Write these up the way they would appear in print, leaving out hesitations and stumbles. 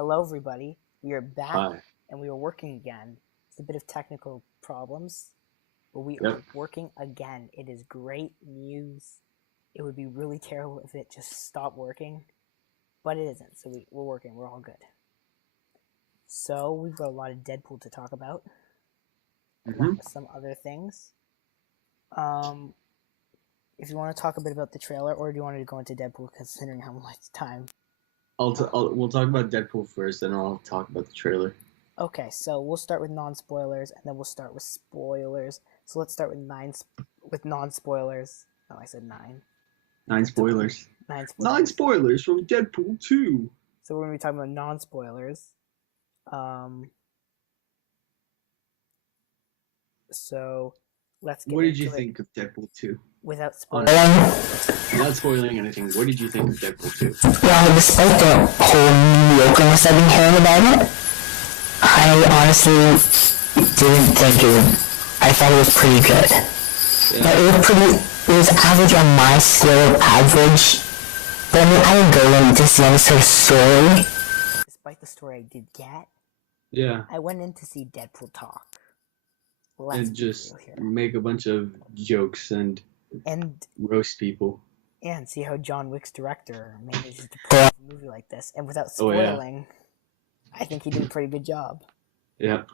Hello, everybody. We are back Hi. and we are working again. It's a bit of technical problems, but we Yep. are working again. It is great news. It would be really terrible if it just stopped working, but it isn't. So we're working. We're all good. So we've got a lot of Deadpool to talk about, along with some other things. If you want to talk a bit about the trailer, or do you want to go into Deadpool, considering how much time? We'll talk about Deadpool first, then I'll talk about the trailer. Okay, so we'll start with non-spoilers, and then we'll start with spoilers. So let's start with non-spoilers. Oh, I said 9. 9 spoilers. 9 spoilers. 9 spoilers from Deadpool 2. So we're going to be talking about non-spoilers. So let's get What did you into it think of Deadpool 2? without spoiling. Without spoiling anything, what did you think of Deadpool 2? Well, despite the whole mediocreness I've been hearing about it, I honestly didn't think I thought it was pretty good. Yeah. But it was average on my scale of average. But I mean, I didn't go in to see any sort of story. Despite the story I did get, Yeah. I went in to see Deadpool talk. And just make a bunch of jokes and roast people. And see how John Wick's director manages to put a movie like this. And without spoiling, I think he did a pretty good job. Yeah.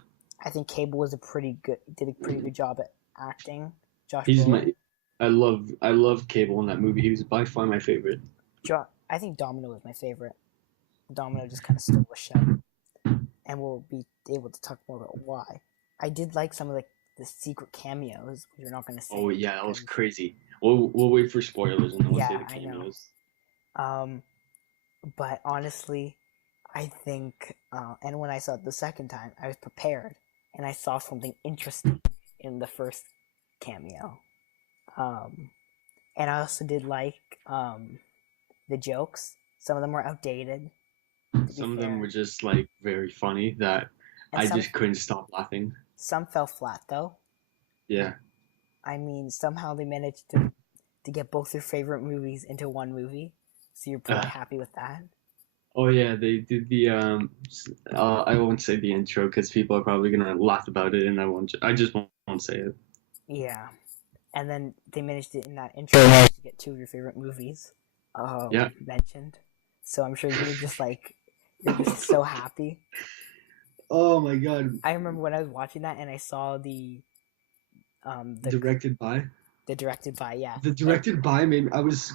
I think Cable did a pretty good job at acting. I love Cable in that movie. He was by far my favorite. I think Domino was my favorite. Domino just kind of stole the show. And we'll be able to talk more about why. I did like some of the secret cameos, which we're not going to say. Oh yeah, that was crazy. We'll wait for spoilers and then we'll say the cameos. I know. But honestly, I think, and when I saw it the second time, I was prepared, and I saw something interesting in the first cameo. And I also did like the jokes. Some of them were outdated. Some of them were just like very funny that I just couldn't stop laughing. Some fell flat though. Yeah. I mean, somehow they managed to get both their favorite movies into one movie, so you're pretty happy with that. Oh yeah, they did the I won't say the intro because people are probably gonna laugh about it, and I just won't say it. Yeah, and then they managed to, in that intro, to get 2 of your favorite movies mentioned. So I'm sure you're just so happy. Oh my god! I remember when I was watching that and I saw the directed by. The directed by, yeah. The directed by made me, I was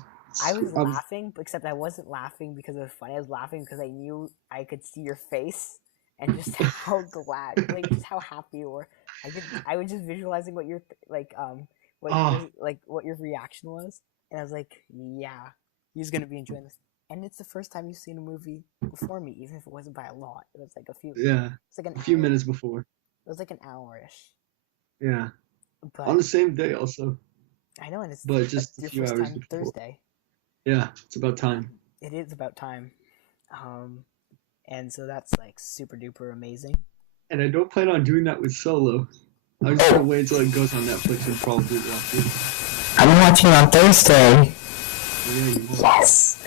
laughing, except I wasn't laughing because it was funny. I was laughing because I knew I could see your face and just how glad, just how happy you were. I was just visualizing what your what your reaction was, and I was like, yeah, he's gonna be enjoying this. And it's the first time you've seen a movie before me, even if it wasn't by a lot. It was like a few. Yeah. It's like a few minutes before. It was like an hour-ish. Yeah. But on the same day, also. I know, and it's just a few hours before. Thursday. Yeah, it's about time. It is about time. And so that's like super duper amazing. And I don't plan on doing that with Solo. I'm just gonna wait until it goes on Netflix and probably watch it. I'm watching it on Thursday. Yeah, you will. Yes.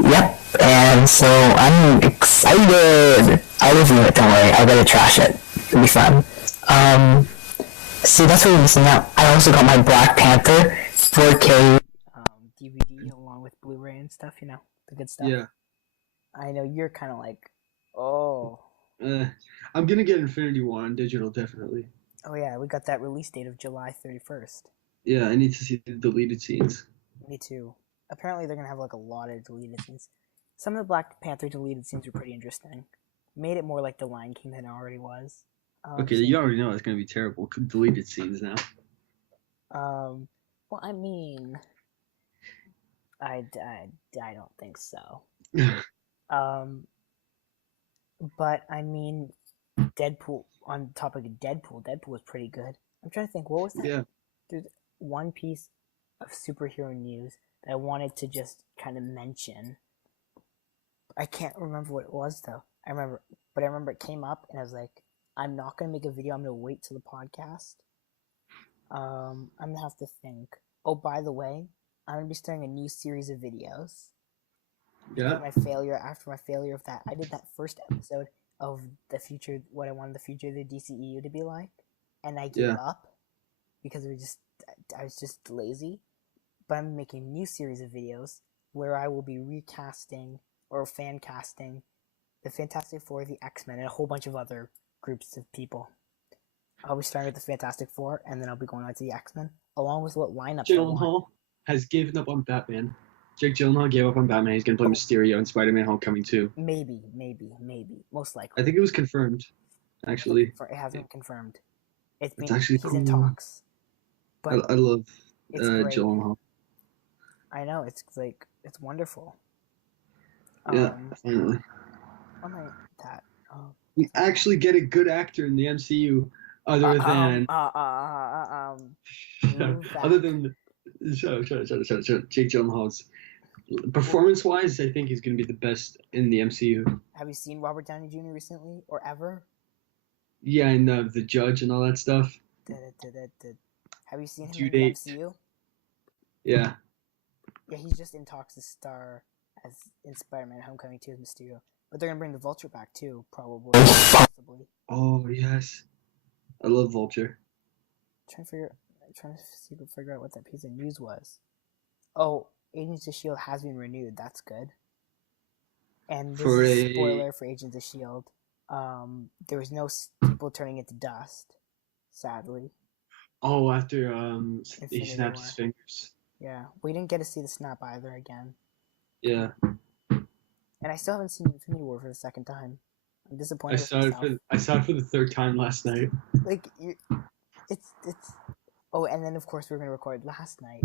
Yep. And so I'm excited. I'll review it. Don't worry. I'll better trash it. It'll be fun. See, that's what we're missing out. I also got my Black Panther 4K DVD along with Blu-ray and stuff. You know, the good stuff. Yeah. I know you're kind of like, oh. I'm gonna get Infinity War on digital, definitely. Oh yeah, we got that release date of July 31st. Yeah, I need to see the deleted scenes. Me too. Apparently they're gonna have like a lot of deleted scenes. Some of the Black Panther deleted scenes were pretty interesting. Made it more like The Lion King than it already was. Okay, you already know it's gonna be terrible. Deleted scenes now. Well, I mean, I don't think so. But I mean, Deadpool. On the topic of Deadpool was pretty good. I'm trying to think, what was that? Yeah. There's one piece of superhero news that I wanted to just kind of mention. I can't remember what it was though. I remember it came up and I was like, I'm not gonna make a video. I'm gonna wait till the podcast. I'm gonna have to think. Oh, by the way, I'm gonna be starting a new series of videos. Yeah. My failure of that, I did that first episode of what I wanted the future of the DCEU to be like, and I gave up because I was just lazy. But I'm making a new series of videos where I will be recasting or fan casting the Fantastic Four, the X-Men, and a whole bunch of other groups of people. I'll be starting with the Fantastic Four, and then I'll be going on to the X-Men, along with what lineup I want. Gyllenhaal has given up on Batman. Jake Gyllenhaal gave up on Batman. He's going to play Mysterio in Spider-Man Homecoming 2. Maybe. Most likely. I think it was confirmed, actually. It hasn't been confirmed. It's actually he's cool. in talks. But I love Gyllenhaal. I know, it's wonderful. Yeah, finally. Oh my, that. We actually get a good actor in the MCU, other than Jake Gyllenhaal's. Performance-wise, I think he's going to be the best in the MCU. Have you seen Robert Downey Jr. recently, or ever? Yeah, and The Judge and all that stuff. Have you seen him in the MCU? Yeah. Yeah, he's just in talks to star as in Spider-Man Homecoming 2 as Mysterio. But they're going to bring the Vulture back too, probably. Possibly. Oh, yes. I love Vulture. I'm trying to figure out what that piece of news was. Oh, Agents of S.H.I.E.L.D. has been renewed. That's good. And this is a spoiler for Agents of S.H.I.E.L.D. There was no people turning into dust, sadly. Oh, after he snapped his fingers. Yeah, we didn't get to see the snap either again. Yeah. And I still haven't seen Infinity War for the second time. I'm disappointed. I saw it for the third time last night. Like, it's. Oh, and then of course we were gonna record last night,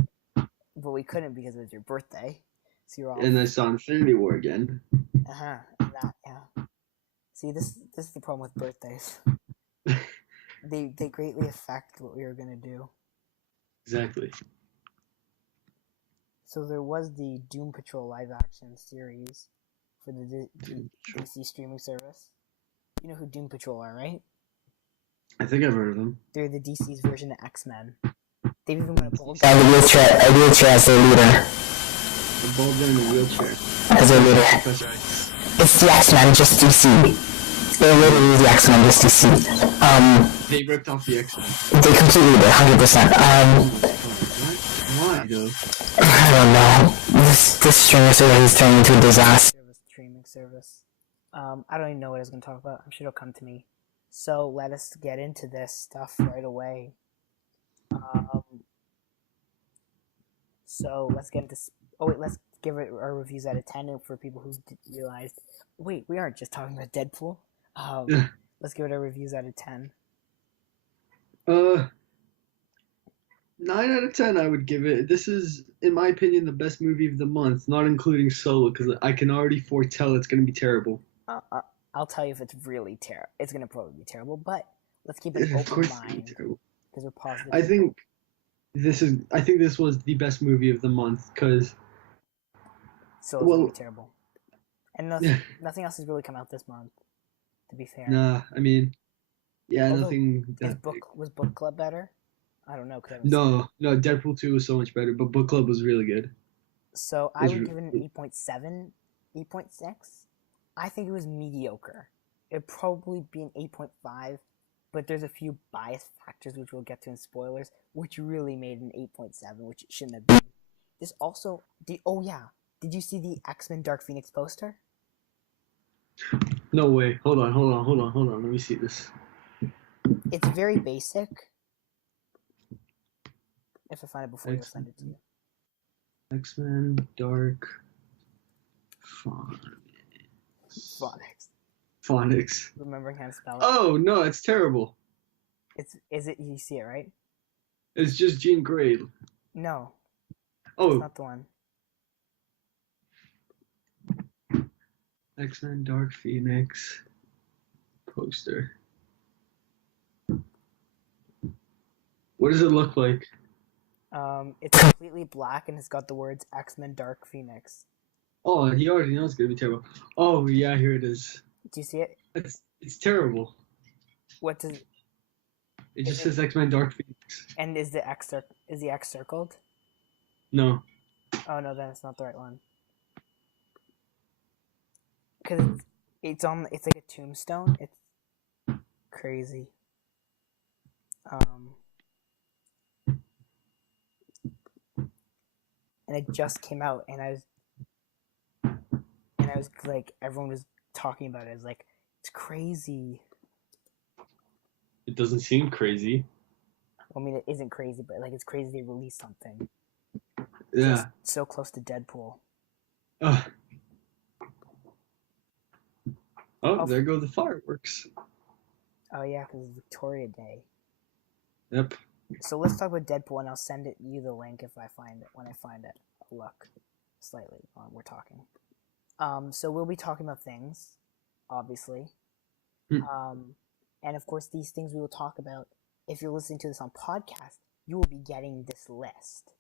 but we couldn't because it was your birthday. So you're all. And I saw Infinity War again. Yeah. See, this is the problem with birthdays. They greatly affect what we were gonna do. Exactly. So there was the Doom Patrol live action series for the DC streaming service. You know who Doom Patrol are, right? I think I've heard of them. They're the DC's version of X-Men. They've even won a ball. A wheelchair as their leader. A bald guy in a wheelchair. As their leader. It's the X-Men, just DC. They're literally the X-Men, just DC. They ripped off the X-Men. They completely did, 100%. Why, though? I don't know. This streaming service is turning into a disaster. Streaming service. I don't even know what I was going to talk about. I'm sure it'll come to me. So let us get into this stuff right away. So let's get into. Let's give it our reviews out of 10 for people who realized. Wait, we aren't just talking about Deadpool. Let's give it our reviews out of 10. 9 out of 10 I would give it. This is, in my opinion, the best movie of the month, not including Solo, because I can already foretell it's going to be terrible. I'll tell you if it's really terrible. It's going to probably be terrible, but let's keep an open mind because we're positive. I think this was the best movie of the month because Solo's going to be terrible. And nothing else has really come out this month, to be fair. Nah, I mean, yeah, nothing. Was Book Club better? I don't know. No, Deadpool 2 was so much better, but Book Club was really good. So I would give it an 8.7, 8.6. I think it was mediocre. It'd probably be an 8.5, but there's a few bias factors which we'll get to in spoilers, which really made an 8.7, which it shouldn't have been. This also, did you see the X-Men Dark Phoenix poster? No way. Hold on. Let me see this. It's very basic. If I find it before, I'll send it to you. X-Men Dark Phonics. Remembering how to spell it. Oh no, it's terrible. Is it? You see it, right? It's just Jean Grey. No. Oh. It's not the one. X-Men Dark Phoenix poster. What does it look like? It's completely black and it's got the words X-Men Dark Phoenix. Oh, he already knows it's gonna be terrible. Oh yeah, here it is. Do you see it? It's terrible. What does? It just says X-Men Dark Phoenix. And is the X circled? No. Oh no, then it's not the right one. because it's like a tombstone. It's crazy. And it just came out, and I was like, everyone was talking about it. I was like, it's crazy. It doesn't seem crazy. Well, I mean, it isn't crazy, but like, it's crazy they released something. Yeah. Just so close to Deadpool. Oh, there go the fireworks. Oh yeah, because it's Victoria Day. Yep. So let's talk about Deadpool, and I'll send you the link if I find it. When I find it, I'll look slightly while we're talking. So we'll be talking about things, obviously. And of course, these things we will talk about. If you're listening to this on podcast, you will be getting this list.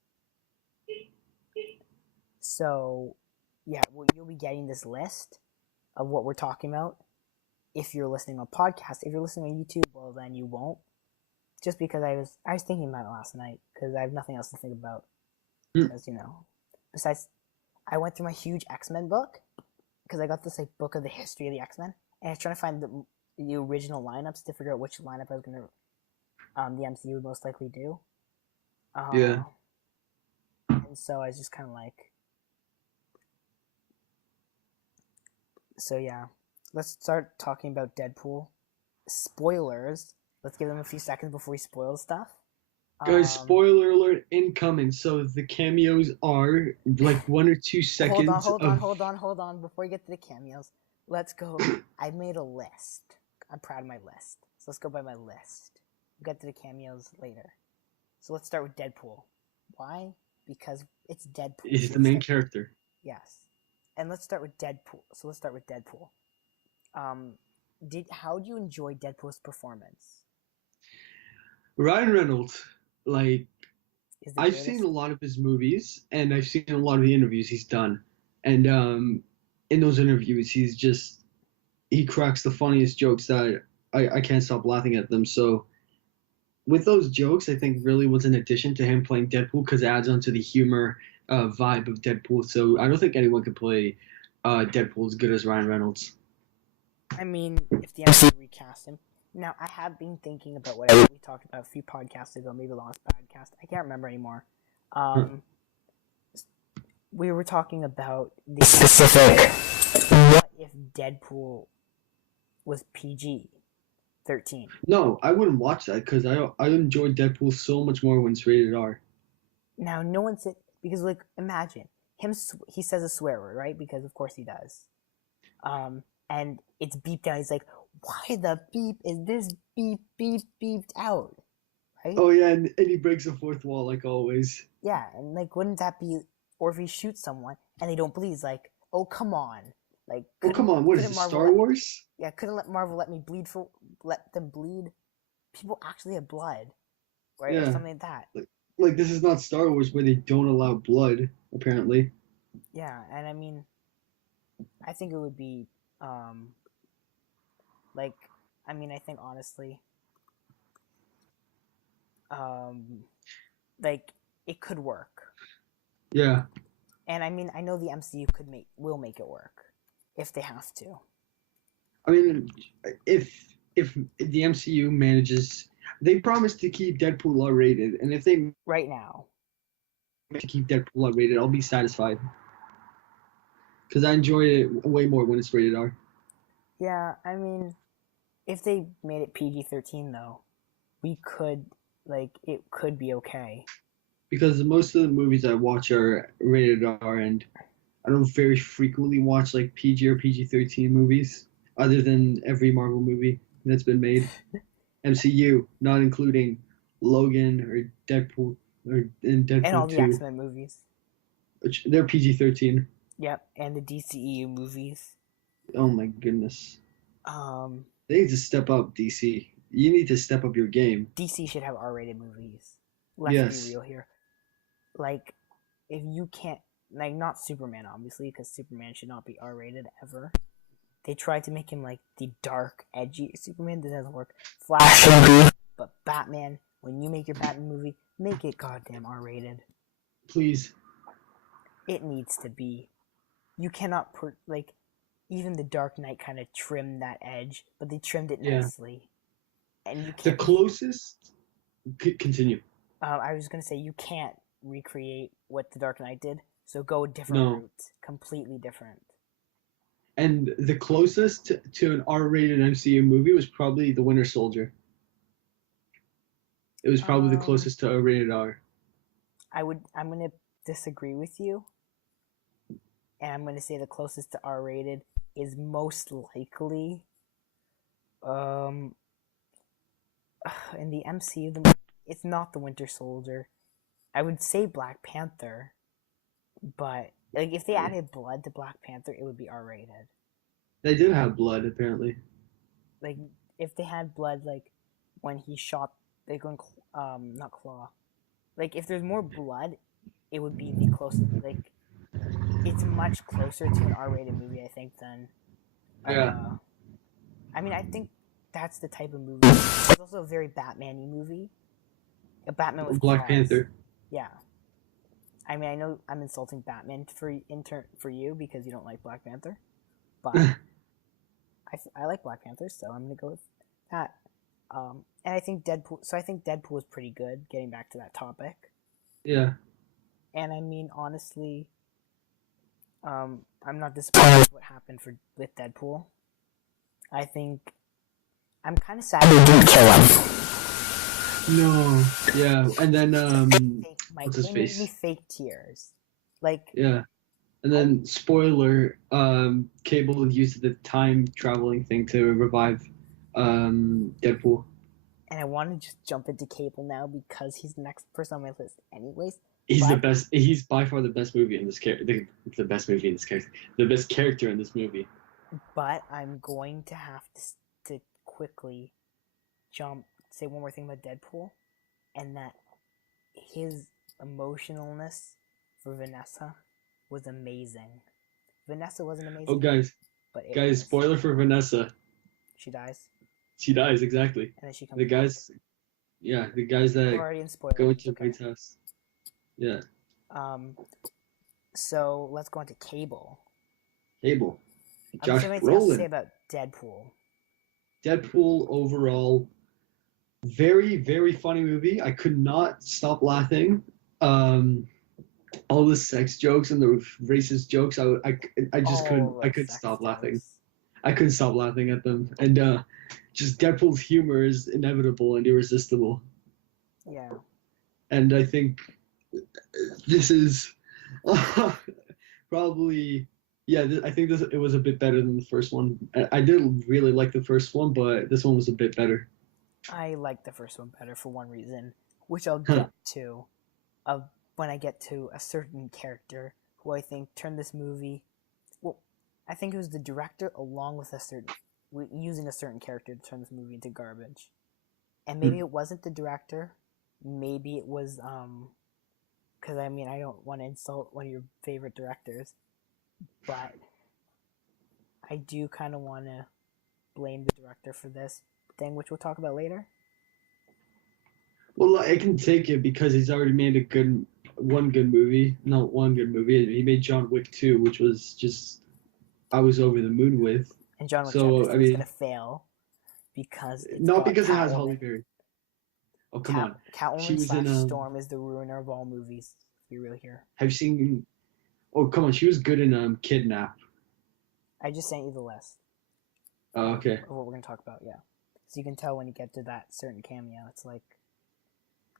So, yeah, you'll be getting this list of what we're talking about. If you're listening on podcast, if you're listening on YouTube, well, then you won't. Just because I was thinking about it last night, because I have nothing else to think about. Because, besides, I went through my huge X-Men book, because I got this like book of the history of the X-Men, and I was trying to find the original lineups to figure out which lineup I was going to, the MCU would most likely do. Yeah. And so I was just kind of like, so yeah, let's start talking about Deadpool. Spoilers. Let's give them a few seconds before we spoil stuff. Guys, spoiler alert incoming. So the cameos are like 1 or 2 seconds. Hold on. Before we get to the cameos, let's go. I made a list. I'm proud of my list. So let's go by my list. We'll get to the cameos later. So let's start with Deadpool. Why? Because it's Deadpool. He's the main character. Yes. And let's start with Deadpool. So let's start with Deadpool. How do you enjoy Deadpool's performance? Ryan Reynolds, like, I've seen a lot of his movies, and I've seen a lot of the interviews he's done. And in those interviews, he cracks the funniest jokes that I can't stop laughing at them. So with those jokes, I think really was an addition to him playing Deadpool, because it adds onto the humor vibe of Deadpool. So I don't think anyone could play Deadpool as good as Ryan Reynolds. I mean, if the MCU recast him. Now, I have been thinking about what we talked about a few podcasts ago, maybe last podcast. I can't remember anymore. We were talking about the specific. What if Deadpool was PG-13? No, I wouldn't watch that, because I enjoyed Deadpool so much more when it's rated R. Now, no one said, because like, imagine him. He says a swear word, right? Because of course he does. And it's beeped out. He's like, why the beep is this beeped out? Right? Oh yeah, and he breaks the fourth wall like always. Yeah, and like, wouldn't that be? Or if he shoots someone and they don't bleed, he's like, oh come on, like. Oh come on, what is this, Star Wars? Yeah, couldn't Marvel let them bleed? People actually have blood, right? Yeah. Or something like that. Like this is not Star Wars where they don't allow blood, apparently. Yeah, and I mean, I think it would be. I think honestly, like, it could work. Yeah. And I mean, I know the MCU will make it work if they have to. I mean, if the MCU manages, they promised to keep Deadpool R-rated, and if they right now to keep Deadpool R-rated, I'll be satisfied. Because I enjoy it way more when it's rated R. Yeah, I mean, if they made it PG-13 though, it could be okay. Because most of the movies I watch are rated R, and I don't very frequently watch like PG or PG-13 movies, other than every Marvel movie that's been made. MCU, not including Logan or Deadpool and Deadpool 2. And all the X-Men movies. Which they're PG-13. Yep, and the DCEU movies. Oh my goodness. They need to step up, DC. You need to step up your game. DC should have R-rated movies. Let's be real here. Like, if you can't, like, not Superman, obviously, because Superman should not be R-rated ever. They tried to make him, like, the dark, edgy Superman. That doesn't work. Flash, but Batman, when you make your Batman movie, make it goddamn R-rated. Please. It needs to be. You cannot put, like, even The Dark Knight kind of trimmed that edge, but they trimmed it nicely. And you can't. The closest. Continue. I was gonna say you can't recreate what The Dark Knight did, so go a different route, completely different. And the closest to an R-rated MCU movie was probably The Winter Soldier. It was probably the closest to a rated R. I'm gonna disagree with you, and I'm gonna say the closest to R-rated is most likely, in the MCU. It's not The Winter Soldier. I would say Black Panther, but like if they added blood to Black Panther, it would be R-rated. They did have blood, apparently. Like if they had blood, like when he shot, like going, not claw. Like if there's more blood, it would be the closest. Like it's much closer to an R-rated movie, I think, than. I mean, I think that's the type of movie. It's also a very Batman-y movie. A Batman with Black Panther. Yeah. I mean, I know I'm insulting Batman for you because you don't like Black Panther, but I like Black Panther, so I'm gonna go with that. And I think Deadpool. So I think Deadpool is pretty good. Getting back to that topic. Yeah. And I mean, honestly, I'm not disappointed with what happened with Deadpool. I think I'm kind of sad they didn't kill him. No. Yeah. And then what's his face? Made me fake tears. Like. Yeah. And then spoiler, Cable used the time traveling thing to revive Deadpool. And I want to just jump into Cable now because he's the next person on my list anyways. He's the best. He's by far the best movie in this character. The best movie in this character. The best character in this movie. But I'm going to have to quickly say one more thing about Deadpool, and that his emotionalness for Vanessa was amazing. Vanessa wasn't amazing. Oh, guys, spoiler for Vanessa. She dies. She dies, exactly. And then she comes. The guys that already in go into Wade's house. Yeah. So let's go into Cable. Cable. Josh Brolin. Anything else to say about Deadpool? Deadpool overall, very, very funny movie. I could not stop laughing. All the sex jokes and the racist jokes, I just couldn't stop laughing. I couldn't stop laughing at them. And just Deadpool's humor is inevitable and irresistible. Yeah. And I think this is probably, I think it was a bit better than the first one. I did really like the first one, but this one was a bit better. I like the first one better for one reason, which I'll get to when I get to a certain character who I think turned this movie. Well, I think it was the director along with using a certain character to turn this movie into garbage. And maybe it wasn't the director. Maybe it was because I mean I don't want to insult one of your favorite directors, but I do kind of want to blame the director for this thing, which we'll talk about later. Well, I can take it because he's already made one good movie. Not one good movie. He made John Wick 2, which was just I was over the moon with. And John Wick 2 is going to fail because because it has Halle Berry. Oh, come on. Catwoman / Storm is the ruiner of all movies. Be real here. Have you seen? Oh, come on. She was good in Kidnap. I just sent you the list. Oh, okay. Of what we're going to talk about, yeah. So you can tell when you get to that certain cameo, it's like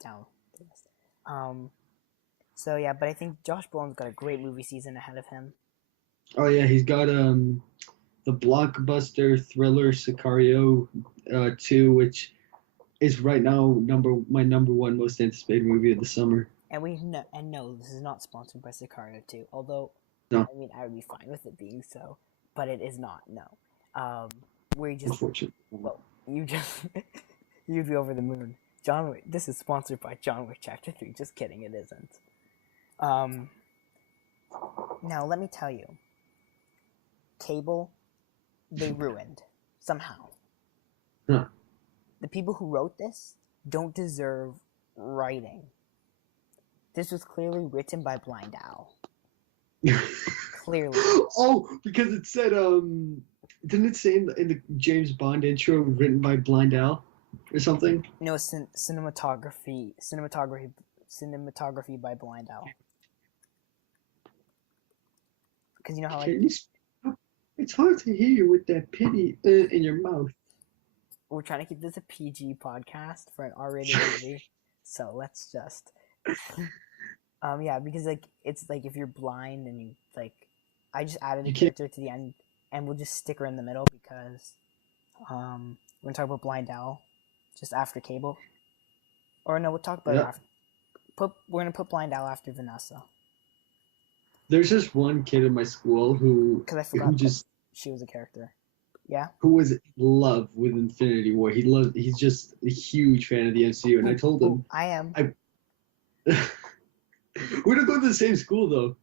down the list. So yeah, but I think Josh Brolin's got a great movie season ahead of him. Oh yeah, he's got the blockbuster thriller Sicario 2, which is right now my number one most anticipated movie of the summer. And no, this is not sponsored by Sicario 2. Although, no. I mean, I would be fine with it being so, but it is not. No, unfortunate. Well, you'd be over the moon. John Wick. This is sponsored by John Wick Chapter 3. Just kidding, it isn't. Now let me tell you, Cable, they ruined somehow. Huh. The people who wrote this don't deserve writing. This was clearly written by Blind Owl. Clearly. Oh, because it said didn't it say in the James Bond intro written by Blind Al or something? No, cinematography by Blind Al. Because you know how it's hard to hear you with that pity in your mouth. We're trying to keep this a PG podcast for an R-rated movie, so let's just yeah, because like it's like if you're blind and you like, I just added a character to the end, and we'll just stick her in the middle because we're gonna talk about Blind Al just after Cable, or no, we'll talk about it after. We're gonna put Blind Al after Vanessa. There's just one kid in my school who she was a character. Yeah. Who was in love with Infinity War. He's just a huge fan of the MCU, and I told him I am. We don't go to the same school though.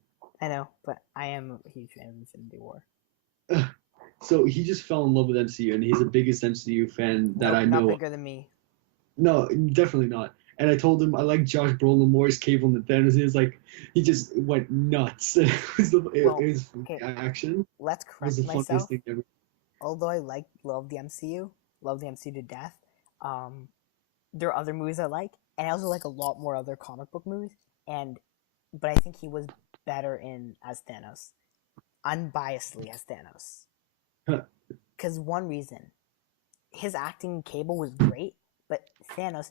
I know, but I am a huge fan of Infinity War. So he just fell in love with MCU, and he's the biggest MCU fan that I know. Not bigger than me. No, definitely not. And I told him I like Josh Brolin more as Cable than Thanos. He just went nuts. It was action. Let's correct myself. Although I love the MCU to death, there are other movies I like, and I also like a lot more other comic book movies. But I think he was better as Thanos, unbiasedly as Thanos. Because one reason, his acting in Cable was great, but Thanos,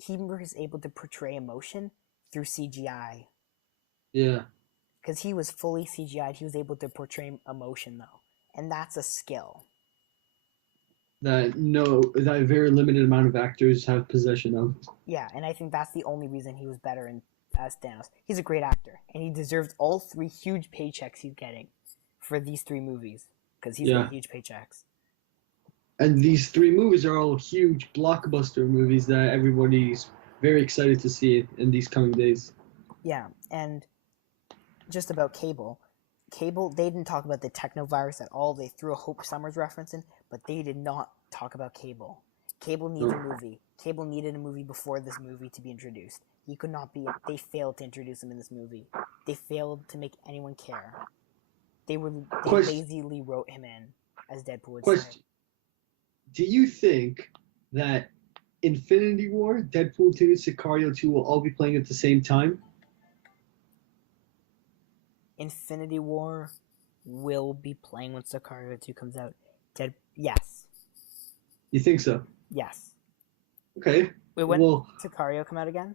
he was able to portray emotion through CGI. Yeah. Because he was fully CGI'd, he was able to portray emotion though, and that's a skill that a very limited amount of actors have possession of. Yeah, and I think that's the only reason he was better as Thanos. He's a great actor, and he deserves all 3 huge paychecks he's getting for these 3 movies, because he's getting huge paychecks. And these 3 movies are all huge blockbuster movies that everybody's very excited to see in these coming days. Yeah, and just about Cable, they didn't talk about the technovirus at all. They threw a Hope Summers reference in, but they did not talk about Cable. Cable needs a movie. Cable needed a movie before this movie to be introduced. He could not be. They failed to introduce him in this movie. They failed to make anyone care. They lazily wrote him in as Deadpool. Question: do you think that Infinity War, Deadpool 2, Sicario 2 will all be playing at the same time? Infinity War will be playing when Sicario 2 comes out. Yes. You think so? Yes. Okay. Wait, when will Sicario come out again?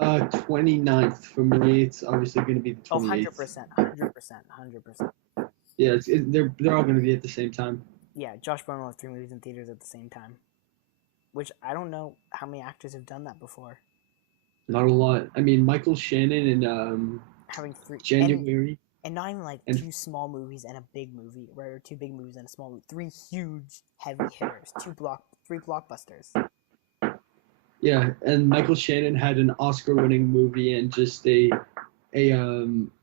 29th. For me, it's obviously going to be the 28th. 100%. Yeah, they're all going to be at the same time. Yeah, Josh Brolin will have 3 movies in theaters at the same time. Which, I don't know how many actors have done that before. Not a lot. I mean, Michael Shannon and having 3 January. And not even like 2 small movies and a big movie, right? Or 2 big movies and a small movie. 3 huge, heavy hitters. 3 blockbusters. Yeah, and Michael Shannon had an Oscar-winning movie and just a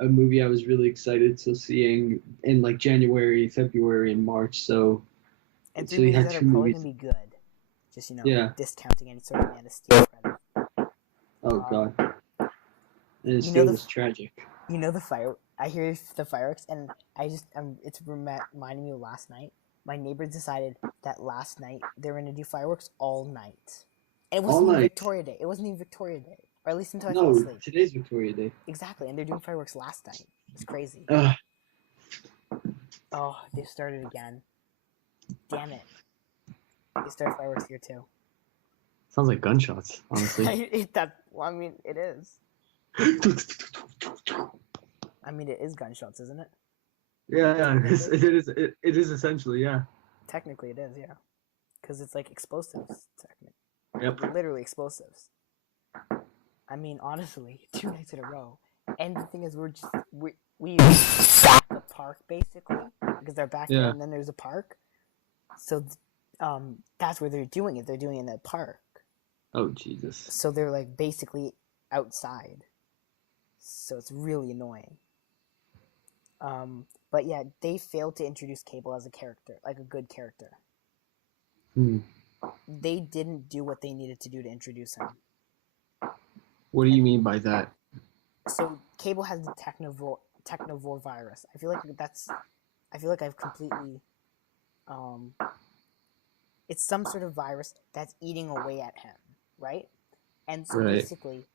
movie I was really excited to seeing in like January, February, and March. So, and 3 movies that are probably gonna be good. Just discounting any sort of Man of Steel credit. Oh God, Man of Steel was tragic. You know I hear the fireworks, and it's reminding me of last night. My neighbors decided that last night they were gonna do fireworks all night. And it wasn't even Victoria Day. It wasn't even Victoria Day. Or at least until I fell asleep. No, today's Victoria Day. Exactly, and they're doing fireworks last night. It's crazy. Oh, they started again. Damn it. They started fireworks here too. Sounds like gunshots, honestly. It is. It is gunshots, isn't it? Yeah, it is essentially, yeah. Technically it is, yeah. Because it's like explosives, technically. Yep. Literally explosives. Honestly, 2 nights in a row. And the thing is, we at the park, basically, because they're back there, and then there's a park. So, that's where they're doing it. They're doing it in the park. Oh, Jesus. So they're, like, basically outside. So it's really annoying. But yeah, they failed to introduce Cable as a character, like a good character. They didn't do what they needed to do to introduce him. What do you mean by that? So Cable has the technovore virus. I feel like I've completely it's some sort of virus that's eating away at him, right? And so basically,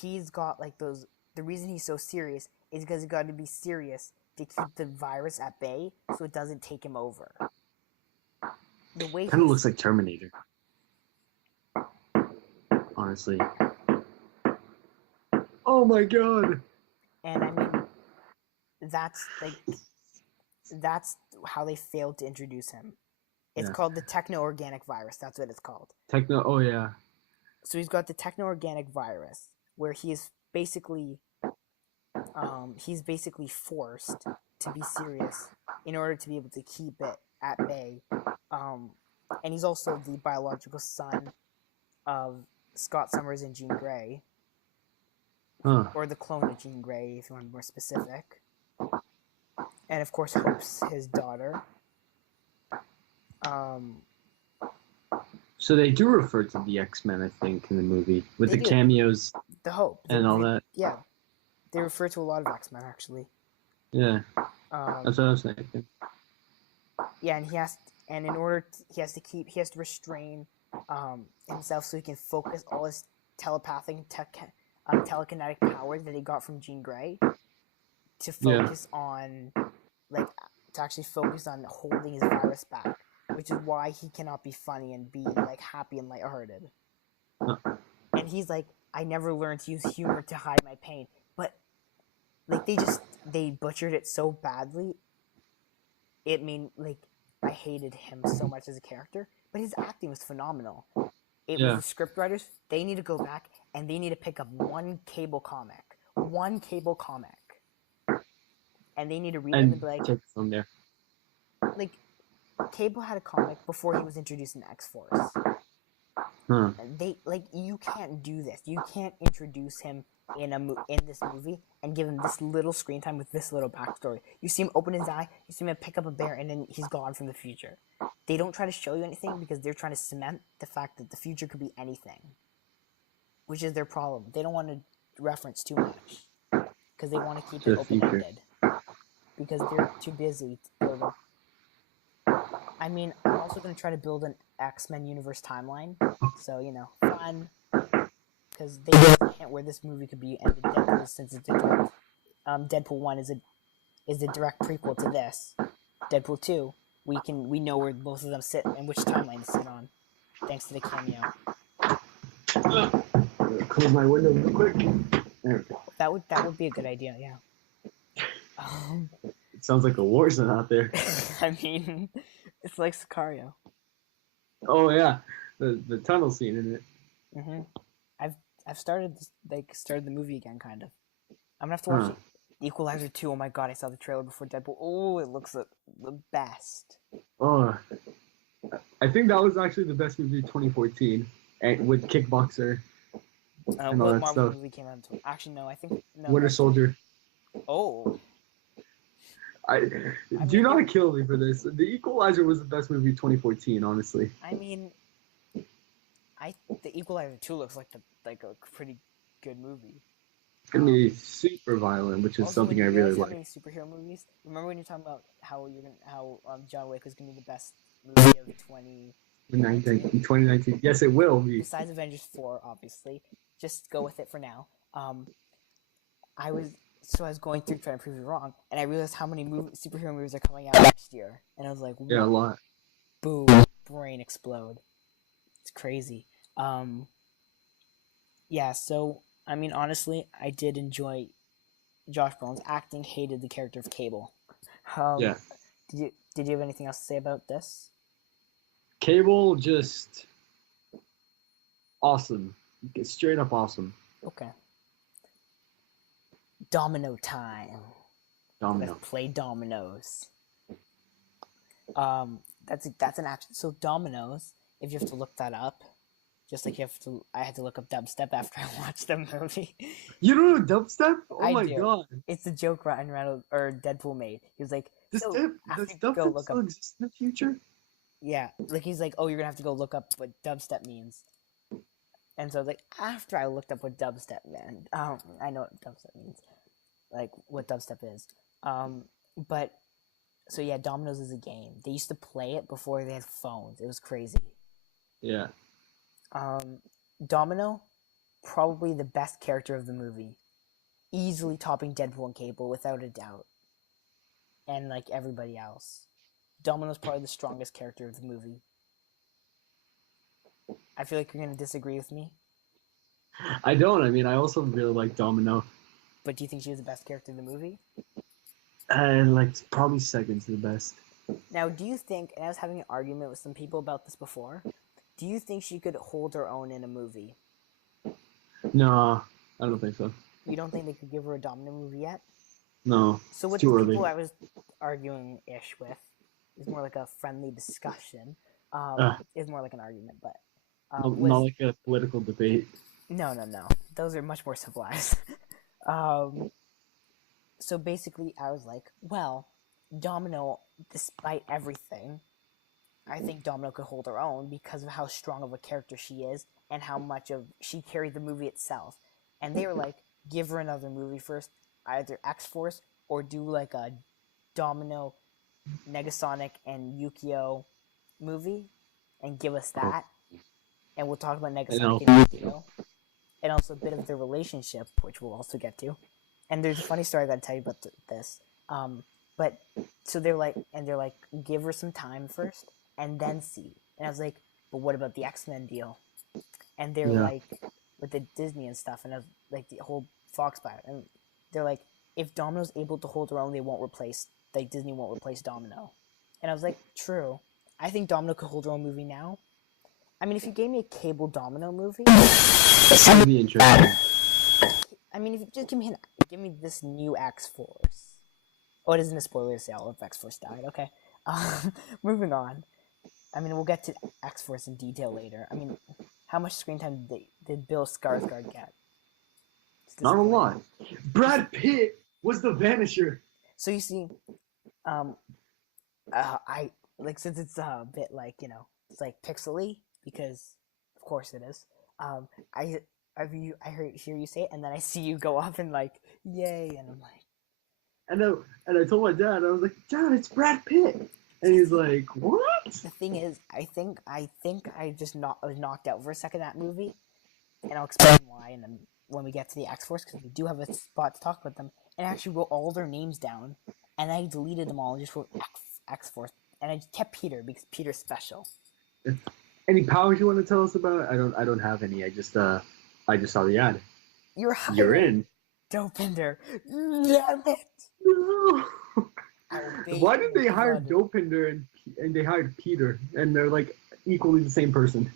he's got like those. The reason he's so serious is because he's got to be serious to keep the virus at bay, so it doesn't take him over. The way kind of looks like Terminator, honestly. Oh my god! And I mean, that's how they failed to introduce him. It's called the techno-organic virus. That's what it's called. Oh yeah. So he's got the techno-organic virus, where he is basically, he's basically forced to be serious in order to be able to keep it at bay. And he's also the biological son of Scott Summers and Jean Grey. Or the clone of Jean Grey, if you want to be more specific. And of course, Hope's his daughter. So they do refer to the X-Men, I think, in the movie with the cameos, the Hope, and all that. Yeah, they refer to a lot of X-Men actually. Yeah, that's what I was thinking. Yeah, and he has to restrain himself so he can focus all his telepathic telekinetic powers that he got from Jean Grey to focus on, like, to actually focus on holding his virus back, which is why he cannot be funny and be, like, happy and lighthearted. And he's like, I never learned to use humor to hide my pain. But, like, they butchered it so badly. I hated him so much as a character, but his acting was phenomenal. It was the scriptwriters. They need to go back and they need to pick up one cable comic, and they need to read it and be like, take it from there. Like, Cable had a comic before he was introduced in X-Force. And they, like, you can't do this. You can't introduce him in this movie and give him this little screen time with this little backstory. You see him open his eye, you see him pick up a bear, and then he's gone from the future. They don't try to show you anything because they're trying to cement the fact that the future could be anything, which is their problem. They don't want to reference too much because they want to keep it open-ended because they're too busy to build a... I mean, I'm also going to try to build an X-Men universe timeline, so, you know, fun, because they have a hint where this movie could be ended. Deadpool, since it's a direct, Deadpool 1 is a direct prequel to this. Deadpool 2, we know where both of them sit and which timeline to sit on, thanks to the cameo. Close my window real quick. There we go. That would be a good idea, yeah. It sounds like a war zone out there. I mean, it's like Sicario. Oh yeah, the tunnel scene in it. Mhm. I've started the movie again, kind of. I'm gonna have to watch it. Equalizer 2. Oh my god, I saw the trailer before Deadpool. Oh, it looks the best. Oh, I think that was actually the best movie of 2014, and with Kickboxer. And all what that Marvel stuff. movie came out? Actually, no. I think no. Winter Soldier. Oh. Do not kill me for this. The Equalizer was the best movie of 2014, honestly. I mean, the Equalizer 2 looks like a pretty good movie. It's gonna be super violent, which is Also, something I really like. Any superhero movies? Remember when you're talking about how John Wick was gonna be the best movie of 2019? Yes, it will be. Besides Avengers 4, obviously. Just go with it for now. I was going through trying to prove you wrong, and I realized how many superhero movies are coming out next year, and I was like, yeah, a lot. Boom, brain explode. It's crazy. Yeah. So I mean, honestly, I did enjoy Josh Brolin's acting. Hated the character of Cable. Yeah. Did you have anything else to say about this? Cable, just awesome. Straight up awesome. Okay. Domino time. Domino. Let's play dominoes. That's an action. So dominoes, if you have to look that up, just like I had to look up dubstep after I watched the movie. You don't know dubstep? Oh I my do. god. It's the joke Ryan Reynolds or Deadpool made. He was like, Does dubstep still exist in the future? Yeah, like he's like, oh, you're gonna have to go look up what dubstep means. And so like after I looked up what dubstep meant, I know what dubstep means. like what dubstep is. But so yeah, Dominoes is a game. They used to play it before they had phones. It was crazy. Yeah. Domino, probably the best character of the movie, easily topping Deadpool and Cable without a doubt. And like everybody else, Domino's probably the strongest character of the movie. I feel like you're gonna disagree with me. I don't. I mean, I also really like Domino. But do you think she was the best character in the movie? Like probably second to the best. Now, do you think? And I was having an argument with some people about this before. Do you think she could hold her own in a movie? No, I don't think so. You don't think they could give her a Domino movie yet? No. So with too the early. people I was arguing-ish with, it's more like a friendly discussion. It's more like an argument, but not like a political debate. No. Those are much more civilized. So basically, I was like, well, Domino, despite everything, I think Domino could hold her own because of how strong of a character she is and how much of she carried the movie itself. And they were like, give her another movie first, either X-Force or do like a Domino, Negasonic, and Yukio movie and give us that. And we'll talk about Negasonic and Yukio. And also a bit of their relationship, which we'll also get to. And there's a funny story I gotta tell you about this. But so they're like, give her some time first, and then see. And I was like, but what about the X-Men deal? And they're like, with the Disney and stuff, and I was like, the whole Fox buy. And they're like, if Domino's able to hold her own, Disney won't replace Domino. And I was like, true. I think Domino could hold her own movie now. I mean, if you gave me a Cable Domino movie, that would be interesting. I mean, if you just give me this new X-Force. Oh, it isn't a spoiler to say all of X-Force died. Okay. Moving on. I mean, we'll get to X-Force in detail later. I mean, how much screen time did Bill Skarsgård get? Not a lot. Brad Pitt was the Vanisher. So you see, I like, since it's a bit like, it's like pixely, because of course it is. I hear you say it, and then I see you go off and like, yay, and I'm like, and I told my dad, I was like, Dad, it's Brad Pitt, and he's like, what? The thing is, I think I was knocked out for a second that movie, and I'll explain why, and then when we get to the X-Force, because we do have a spot to talk about them, and I actually wrote all their names down, and I deleted them all and just wrote X-Force, and I just kept Peter because Peter's special. Any powers you want to tell us about? I don't have any. I just saw the ad. You're in. Dopinder. Damn it. No. Why did they hire Dopinder and they hired Peter, and they're like equally the same person?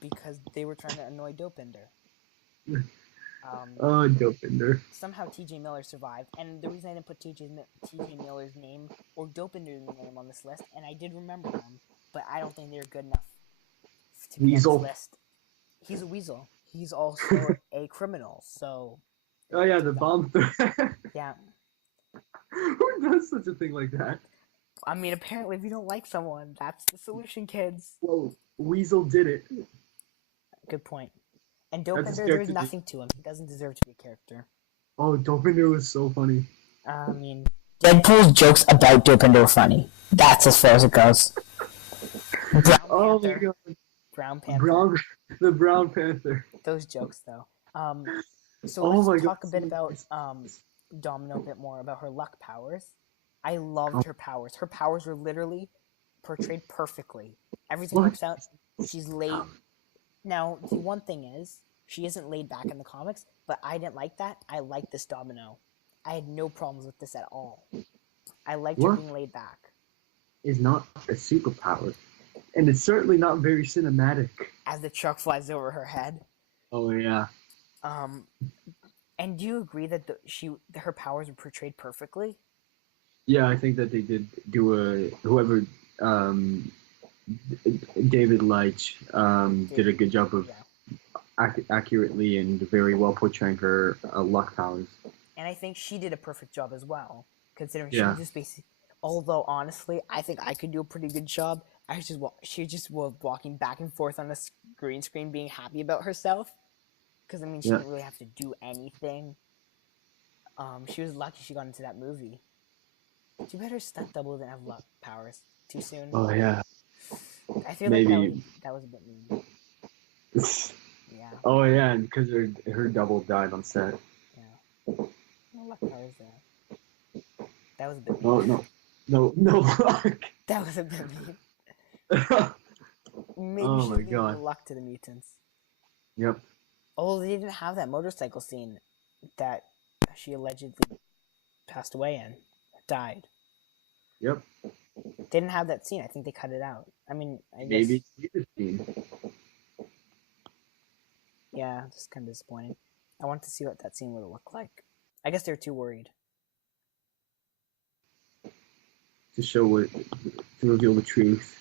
Because they were trying to annoy Dopinder. Dopinder. Somehow TJ Miller survived, and the reason I didn't put TJ Miller's name or Dopinder's name on this list, and I did remember them, but I don't think they're good enough to be on this list. He's a weasel. He's also a criminal, so... Oh yeah, the bomb threat. Yeah. Who does such a thing like that? I mean, apparently if you don't like someone, that's the solution, kids. Whoa, Weasel did it. Good point. And Dopinder, there's nothing to him. He doesn't deserve to be a character. Oh, Dopinder was so funny. I mean... Deadpool's jokes about Dopinder are funny. That's as far as it goes. Oh my god. Brown Panther. The Brown Panther. Those jokes, though. So let's talk a bit about Domino, a bit more about her luck powers. I loved her powers. Her powers were literally portrayed perfectly. Everything works out. She's laid. Now, the one thing is, she isn't laid back in the comics, but I didn't like that. I liked this Domino. I had no problems with this at all. I liked her being laid back. Is not a superpower. And it's certainly not very cinematic. As the truck flies over her head. Oh yeah. And do you agree that her powers were portrayed perfectly? Yeah, I think that they did do whoever David Leitch did a good job of accurately and very well portraying her luck powers. And I think she did a perfect job as well, considering she was just basically. Although honestly, I think I could do a pretty good job. She just was walking back and forth on the green screen, being happy about herself. Because I mean, she didn't really have to do anything. She was lucky she got into that movie. Too bad her stunt double didn't have luck powers too soon. Oh yeah. I feel Maybe. like that was a bit mean. Yeah. Oh yeah, and because her double died on set. Yeah. No luck powers there. That was a bit mean. No luck. That was a bit mean. Maybe Oh my she god. luck to the mutants. Yep. Although they didn't have that motorcycle scene that she allegedly passed away in, died. Yep. They didn't have that scene. I think they cut it out. I mean, I guess. Maybe it's the scene. Yeah, just kind of disappointing. I wanted to see what that scene would look like. I guess they're too worried. To show to reveal the truth.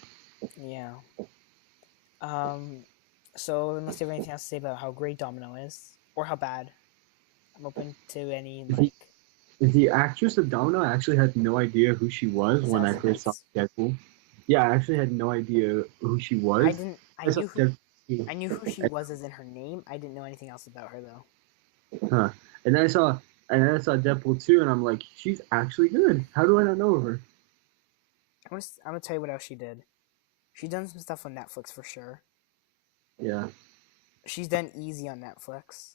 Yeah. So unless you have anything else to say about how great Domino is, or how bad, I'm open to any, like... The actress of Domino, I actually had no idea who she was when I first saw Deadpool. Yeah, I actually had no idea who she was. I knew who she was as in her name. I didn't know anything else about her, though. Huh. And then I saw Deadpool 2, and I'm like, she's actually good. How do I not know of her? I'm gonna tell you what else she did. She's done some stuff on Netflix for sure. Yeah. She's done Easy on Netflix.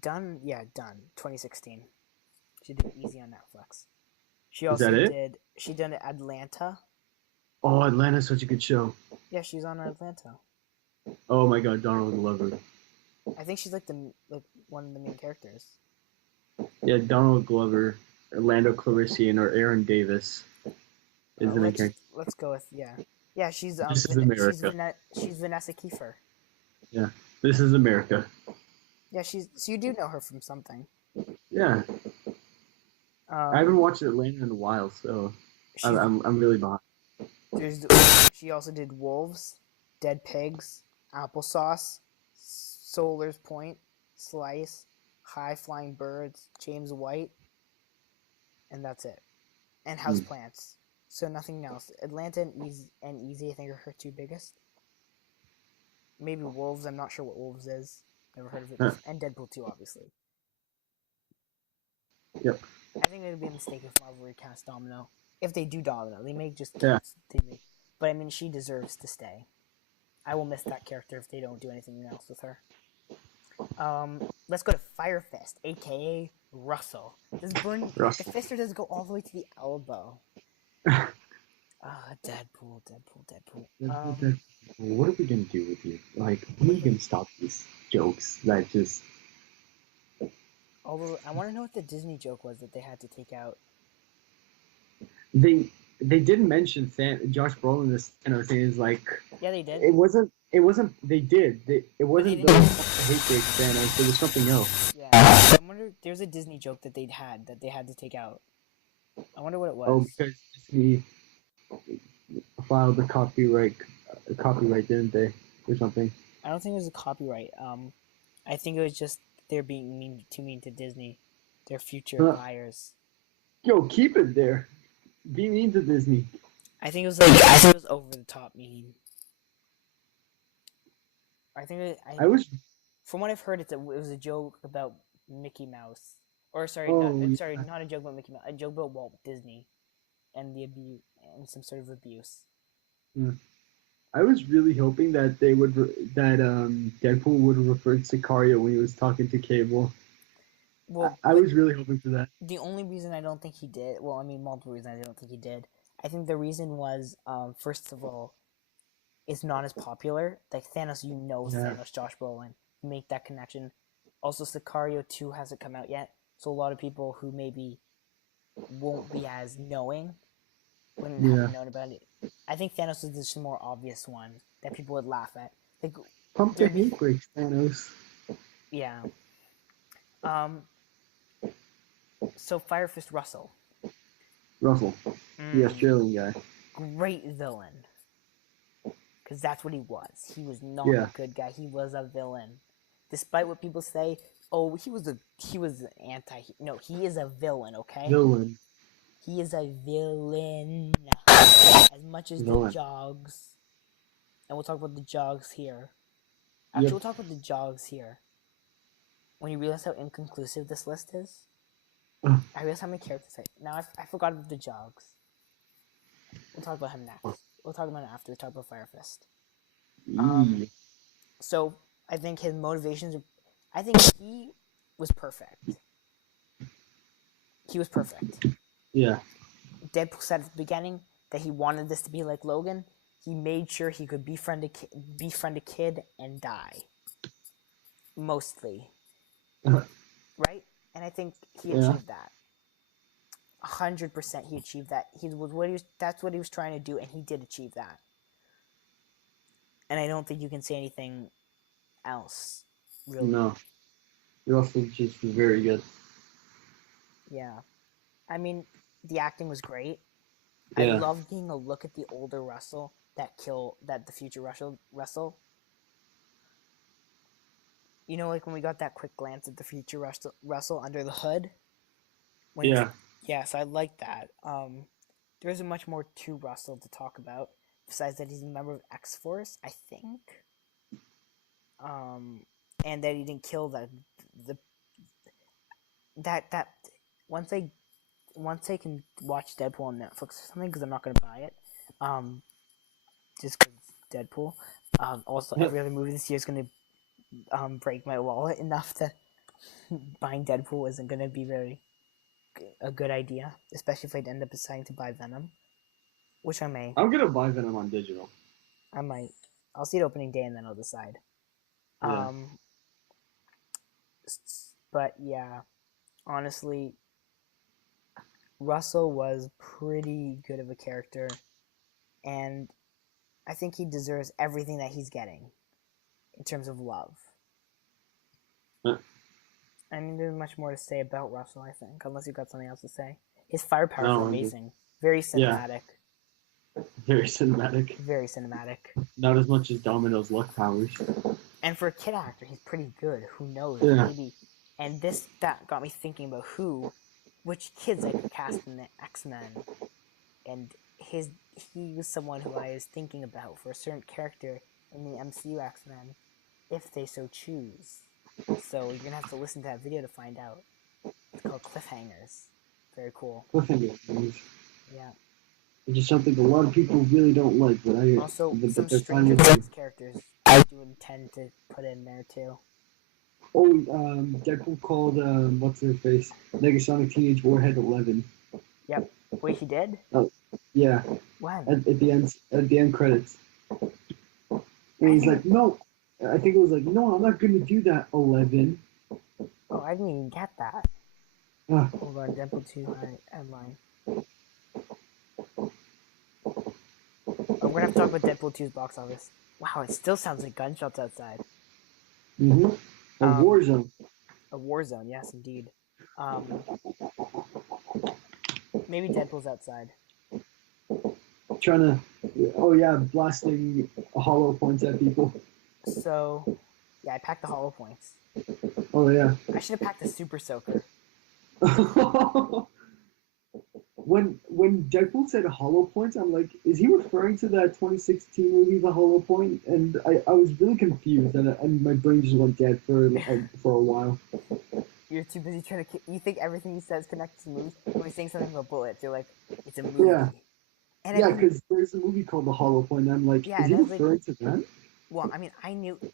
Done. 2016. She did Easy on Netflix. She also did. She did Atlanta. Oh, Atlanta's such a good show. Yeah, she's on Atlanta. Oh my God, Donald Glover. I think she's like one of the main characters. Yeah, Donald Glover, Orlando Calrissian, or Aaron Davis is the main character. Let's go with yeah. She's This is America. She's Vanessa Kiefer. Yeah, this is America. Yeah, so you do know her from something. Yeah. I haven't watched Atlanta in a while, so I'm really behind. She also did Wolves, Dead Pigs, Applesauce, Solar's Point, Slice, High Flying Birds, James White, and that's it. And Houseplants. So nothing else. Atlanta and Easy, I think, are her two biggest. Maybe Wolves. I'm not sure what Wolves is. Never heard of it. And Deadpool 2, obviously. Yep. I think it would be a mistake if Marvel recast Domino. If they do Domino, they may just... Yeah. But I mean, she deserves to stay. I will miss that character if they don't do anything else with her. Let's go to Fire Fist, a.k.a. Russell. The fister does go all the way to the elbow. Deadpool. What are we gonna do with you? Like, when are you gonna stop these jokes that just... Although, I want to know what the Disney joke was that they had to take out. They did mention Josh Brolin. This Thanos thing is like... Yeah, they did. It wasn't. They did. It wasn't the hate break Thanos. There was something else. Yeah. I wonder. There's a Disney joke that they had to take out. I wonder what it was. Oh, because Disney filed the copyright, didn't they, or something? I don't think it was a copyright. I think it was just they're being too mean to Disney, their future buyers. Yo, keep it there. Be mean to Disney. I think it was over the top mean. From what I've heard, it was a joke about Mickey Mouse, or not a joke about Mickey Mouse, a joke about Walt Disney, and the abuse and some sort of abuse. Yeah. I was really hoping that Deadpool would refer to Sicario when he was talking to Cable. Well, I was really hoping for that. The only reason I don't think he did, multiple reasons I don't think he did. I think the reason was, first of all, it's not as popular. Like Thanos, Thanos, Josh Brolin, make that connection. Also, Sicario 2 hasn't come out yet, so a lot of people who maybe won't be as knowing wouldn't have known about it. I think Thanos is just a more obvious one that people would laugh at. Like, pump the hate breaks, Thanos. Yeah. So Fire Fist Russell, the Australian guy. Great villain. Because that's what he was. He was not a good guy. He was a villain. Despite what people say, he was no, he is a villain, okay? Villain. He is a villain. As much as the Jogs. And we'll talk about the Jogs here. Actually, we'll talk about the Jogs here. when you realize how inconclusive this list is, Uh. I realize how many characters now I forgot about the Jogs. We'll talk about him next. We'll talk about him after we talk about Fire Fist. So I think his motivations I think he was perfect. He was perfect. Yeah. Deadpool said at the beginning that he wanted this to be like Logan. He made sure he could befriend a kid and die. Mostly. Right? And I think he achieved that. 100% he achieved that. That's what he was trying to do, and he did achieve that. And I don't think you can say anything else, really. No. Russell just very good. Yeah. I mean, the acting was great. Yeah. I love getting a look at the older Russell that the future Russell. You know, like when we got that quick glance at the future Russell under the hood? Yeah, so I like that. There isn't much more to Russell to talk about, besides that he's a member of X-Force, I think. And that he didn't kill that once I can watch Deadpool on Netflix or something, because I'm not going to buy it, just because Deadpool. Also, every other movie this year is going to break my wallet enough that buying Deadpool isn't going to be a good idea, especially if I'd end up deciding to buy Venom, which I may. I'm going to buy Venom on digital. I might. I'll see it opening day and then I'll decide. Yeah. But yeah, honestly, Russell was pretty good of a character, and I think he deserves everything that he's getting in terms of love. I mean, there's much more to say about Russell, I think, unless you've got something else to say. His firepower is amazing. Very cinematic. Yeah. Very cinematic. Very cinematic. Not as much as Domino's luck powers. And for a kid actor, he's pretty good. Who knows? Yeah. Maybe. And that got me thinking about which kids I could cast in the X-Men. And he was someone who I was thinking about for a certain character in the MCU X-Men, if they so choose. So you're going to have to listen to that video to find out. It's called Cliffhangers. Very cool. Cliffhangers. Yeah. Which is something a lot of people really don't like, but I... Also, some Stranger Things characters I do intend to put in there, too. Oh, Deadpool called, what's-her-face? Negasonic Teenage Warhead 11. Yep. Wait, he did? Oh, yeah. When? At the end credits. And he's like, no... I think it was like, no, I'm not going to do that, 11. Oh, I didn't even get that. Hold on, Deadpool 2 headline. We're going to have to talk about Deadpool 2's box office. Wow, it still sounds like gunshots outside. Mm-hmm. A war zone. A war zone, yes, indeed. Maybe Deadpool's outside. Blasting hollow points at people. So, yeah, I packed the hollow points. Oh, yeah. I should have packed the super soaker. When Deadpool said hollow points, I'm like, is he referring to that 2016 movie, The Hollow Point? And I was really confused, and my brain just went dead for a while. You're too busy trying to... You think everything he says connects to movies? When he's saying something about bullets, you're like, it's a movie. Yeah. And because there's a movie called The Hollow Point, and I'm like, is he referring to that? Well, I mean,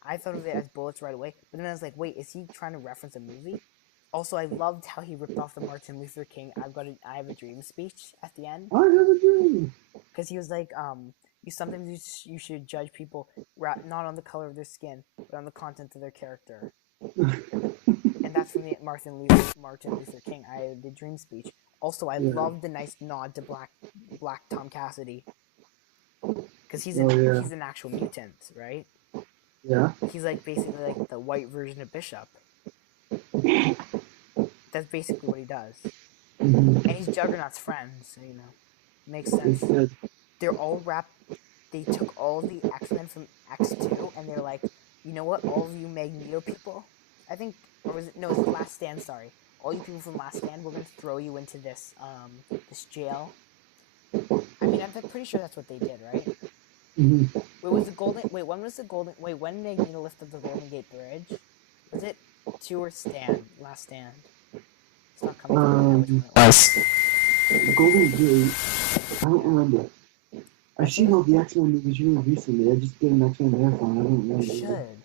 I thought of it as bullets right away, but then I was like, wait, is he trying to reference a movie? Also, I loved how he ripped off the Martin Luther King I Have a Dream speech at the end. I have a dream! Because he was like, sometimes you should judge people not on the color of their skin, but on the content of their character. And that's from the Martin Luther King I Have a Dream speech. Also, I loved the nice nod to Black Tom Cassidy. Because he's an actual mutant, right? Yeah. He's like basically like the white version of Bishop. That's basically what he does. Mm-hmm. And he's Juggernaut's friend, so makes sense. They're all they took all the X-Men from X2 and they're like, you know what, all of you Magneto people, I think, or was it the Last Stand, sorry. All you people from Last Stand, we're gonna throw you into this jail. I mean, I'm pretty sure that's what they did, right? Mm-hmm. When Magneto lifted the Golden Gate Bridge? Was it 2 or Last Stand. It's not coming to me now which one it was. Nice. Golden Gate. I don't remember. I've seen all the X-Men movies really recently. I just did an X-Men marathon. I don't remember. You should.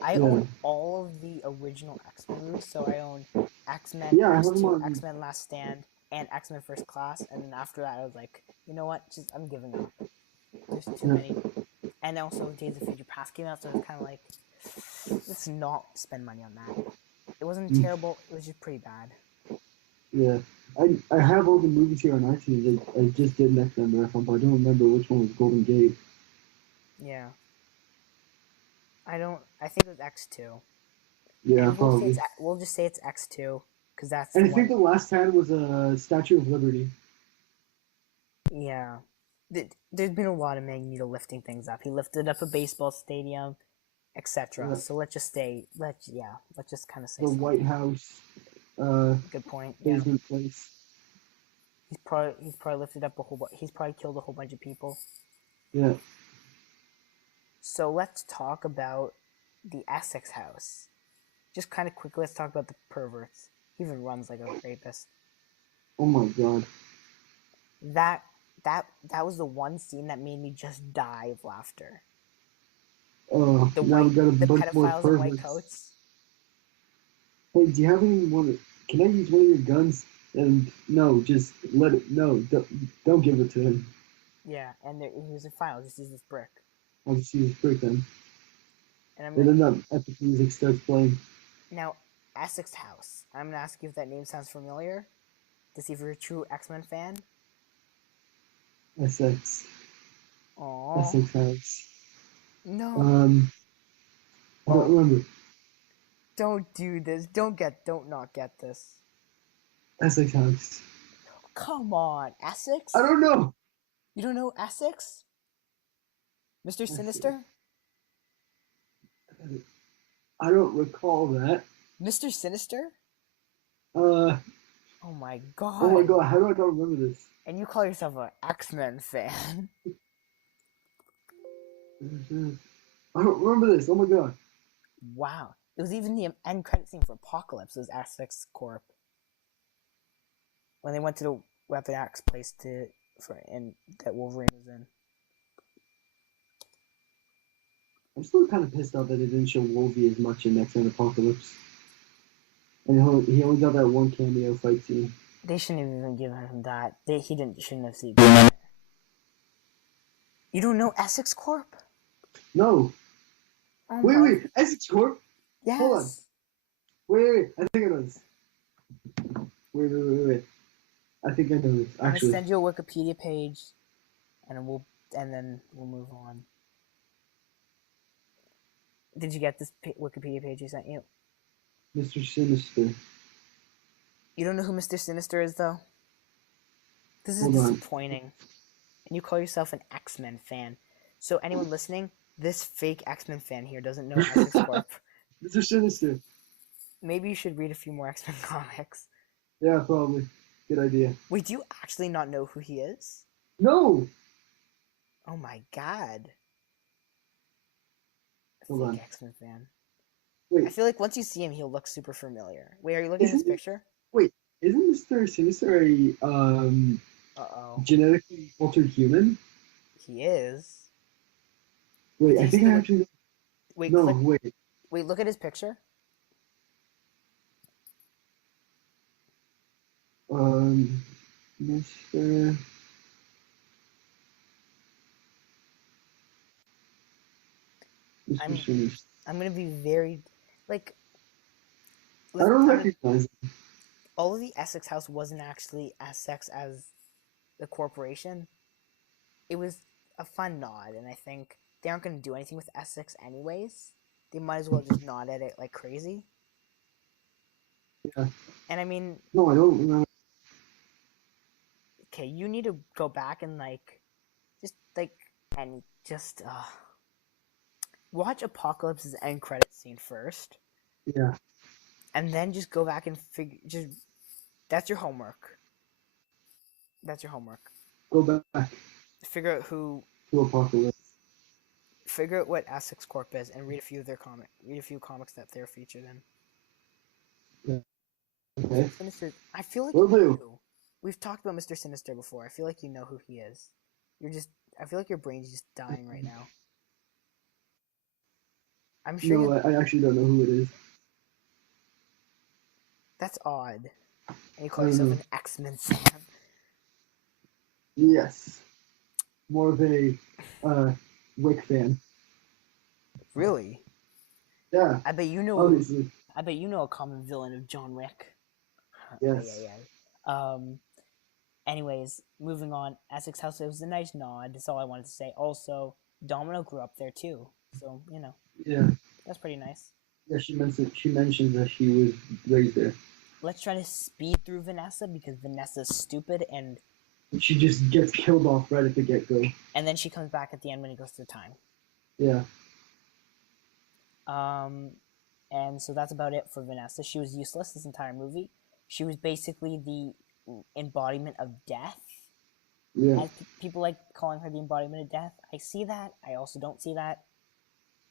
I own all of the original X-Men movies, so I own X-Men X2, X-Men Last Stand, and X-Men First Class, and then after that I was like, you know what, I'm giving up. There's too many. And also Days of Future Past came out, so it was kind of like, let's not spend money on that. It wasn't terrible, it was just pretty bad. Yeah. I have all the movies here on iTunes. I just did an X-Men marathon, but I don't remember which one was Golden Gate. Yeah. I think it was X2. Yeah, and probably. We'll just say it's X2, because that's And I think the last time was a Statue of Liberty. Yeah. There's been a lot of Magneto lifting things up. He lifted up a baseball stadium, etc. Yeah. So let's just kind of say the White House. Good point. Basement place. He's probably lifted up he's probably killed a whole bunch of people. Yeah. So let's talk about the Essex House. Just kind of quickly, let's talk about the perverts. He even runs like a rapist. Oh my god. That was the one scene that made me just die of laughter. Oh, now we got a bunch more pedophiles in white coats. Hey, do you have anyone? Can I use one of your guns? And no, just let it. No, don't give it to him. Yeah, and he was a file. Just use this brick. I'll just use this brick then. And then that epic music starts playing. Now, Essex House. I'm gonna ask you if that name sounds familiar. To see if you're a true X-Men fan. Essex. Aww. Essex House. No. I don't remember. Don't do this. Don't not get this. Essex House. Come on, Essex? I don't know. You don't know Essex? Mr. Sinister? I don't recall that. Mr. Sinister? Oh my god. Oh my god, how do I not remember this? And you call yourself an X-Men fan. I don't remember this, oh my god. Wow. It was even the end credit scene for Apocalypse. It was Essex Corp. When they went to the Weapon X place that Wolverine was in. I'm still kind of pissed off that they didn't show Wolvie as much in X-Men Apocalypse. And he only got that one cameo fight scene. They shouldn't have even given him that. Shouldn't have seen that. You don't know Essex Corp? No. Oh wait, Essex Corp? Yes. Hold on. Wait, I think I know this. Wait. I think I know this, actually. I'm gonna send you a Wikipedia page, and then we'll move on. Did you get this Wikipedia page he sent you? Mr. Sinister. You don't know who Mr. Sinister is, though? This is disappointing. And you call yourself an X-Men fan. So anyone listening, this fake X-Men fan here doesn't know Essex Corp. Mr. Sinister. Maybe you should read a few more X-Men comics. Yeah, probably. Good idea. Wait, do you actually not know who he is? No! Oh my god. Hold on. X-Men fan. Wait. I feel like once you see him, he'll look super familiar. Wait, are you looking at this picture? Wait, isn't Mr. Sinister a genetically altered human? He is. Wait, I think I actually. Wait, no, wait. Wait, look at his picture. Mr. I'm gonna be very, like. I don't recognize him. All of the Essex House wasn't actually Essex as the corporation. It was a fun nod, and I think they aren't gonna do anything with Essex anyways. They might as well just nod at it like crazy. Yeah. And I mean. No, I don't remember. Okay, you need to go back and watch Apocalypse's end credit scene first. Yeah. And then just go back and that's your homework. Go back. Figure out who. To Apocalypse. Figure out what Essex Corp is and read a few of their comics that they're featured in. Okay. Mr. Sinister. I feel like Will do. We've talked about Mr. Sinister before. I feel like you know who he is. I feel like your brain's just dying right now. I'm sure No, I actually don't know who it is. That's odd. And you call yourself an X-Men fan. Yes. More of a Wick fan. Really? Yeah. I bet you know. Obviously. I bet you know a common villain of John Wick. Yes. Anyways, moving on. Essex House. It was a nice nod. That's all I wanted to say. Also, Domino grew up there too, so you know. Yeah. That's pretty nice. Yeah, she mentioned that she was raised there. Let's try to speed through Vanessa because Vanessa's stupid and she just gets killed off right at the get-go. And then she comes back at the end when he goes through time. Yeah. And so that's about it for Vanessa. She was useless this entire movie. She was basically the embodiment of death. Yeah. As people like calling her the embodiment of death. I see that. I also don't see that.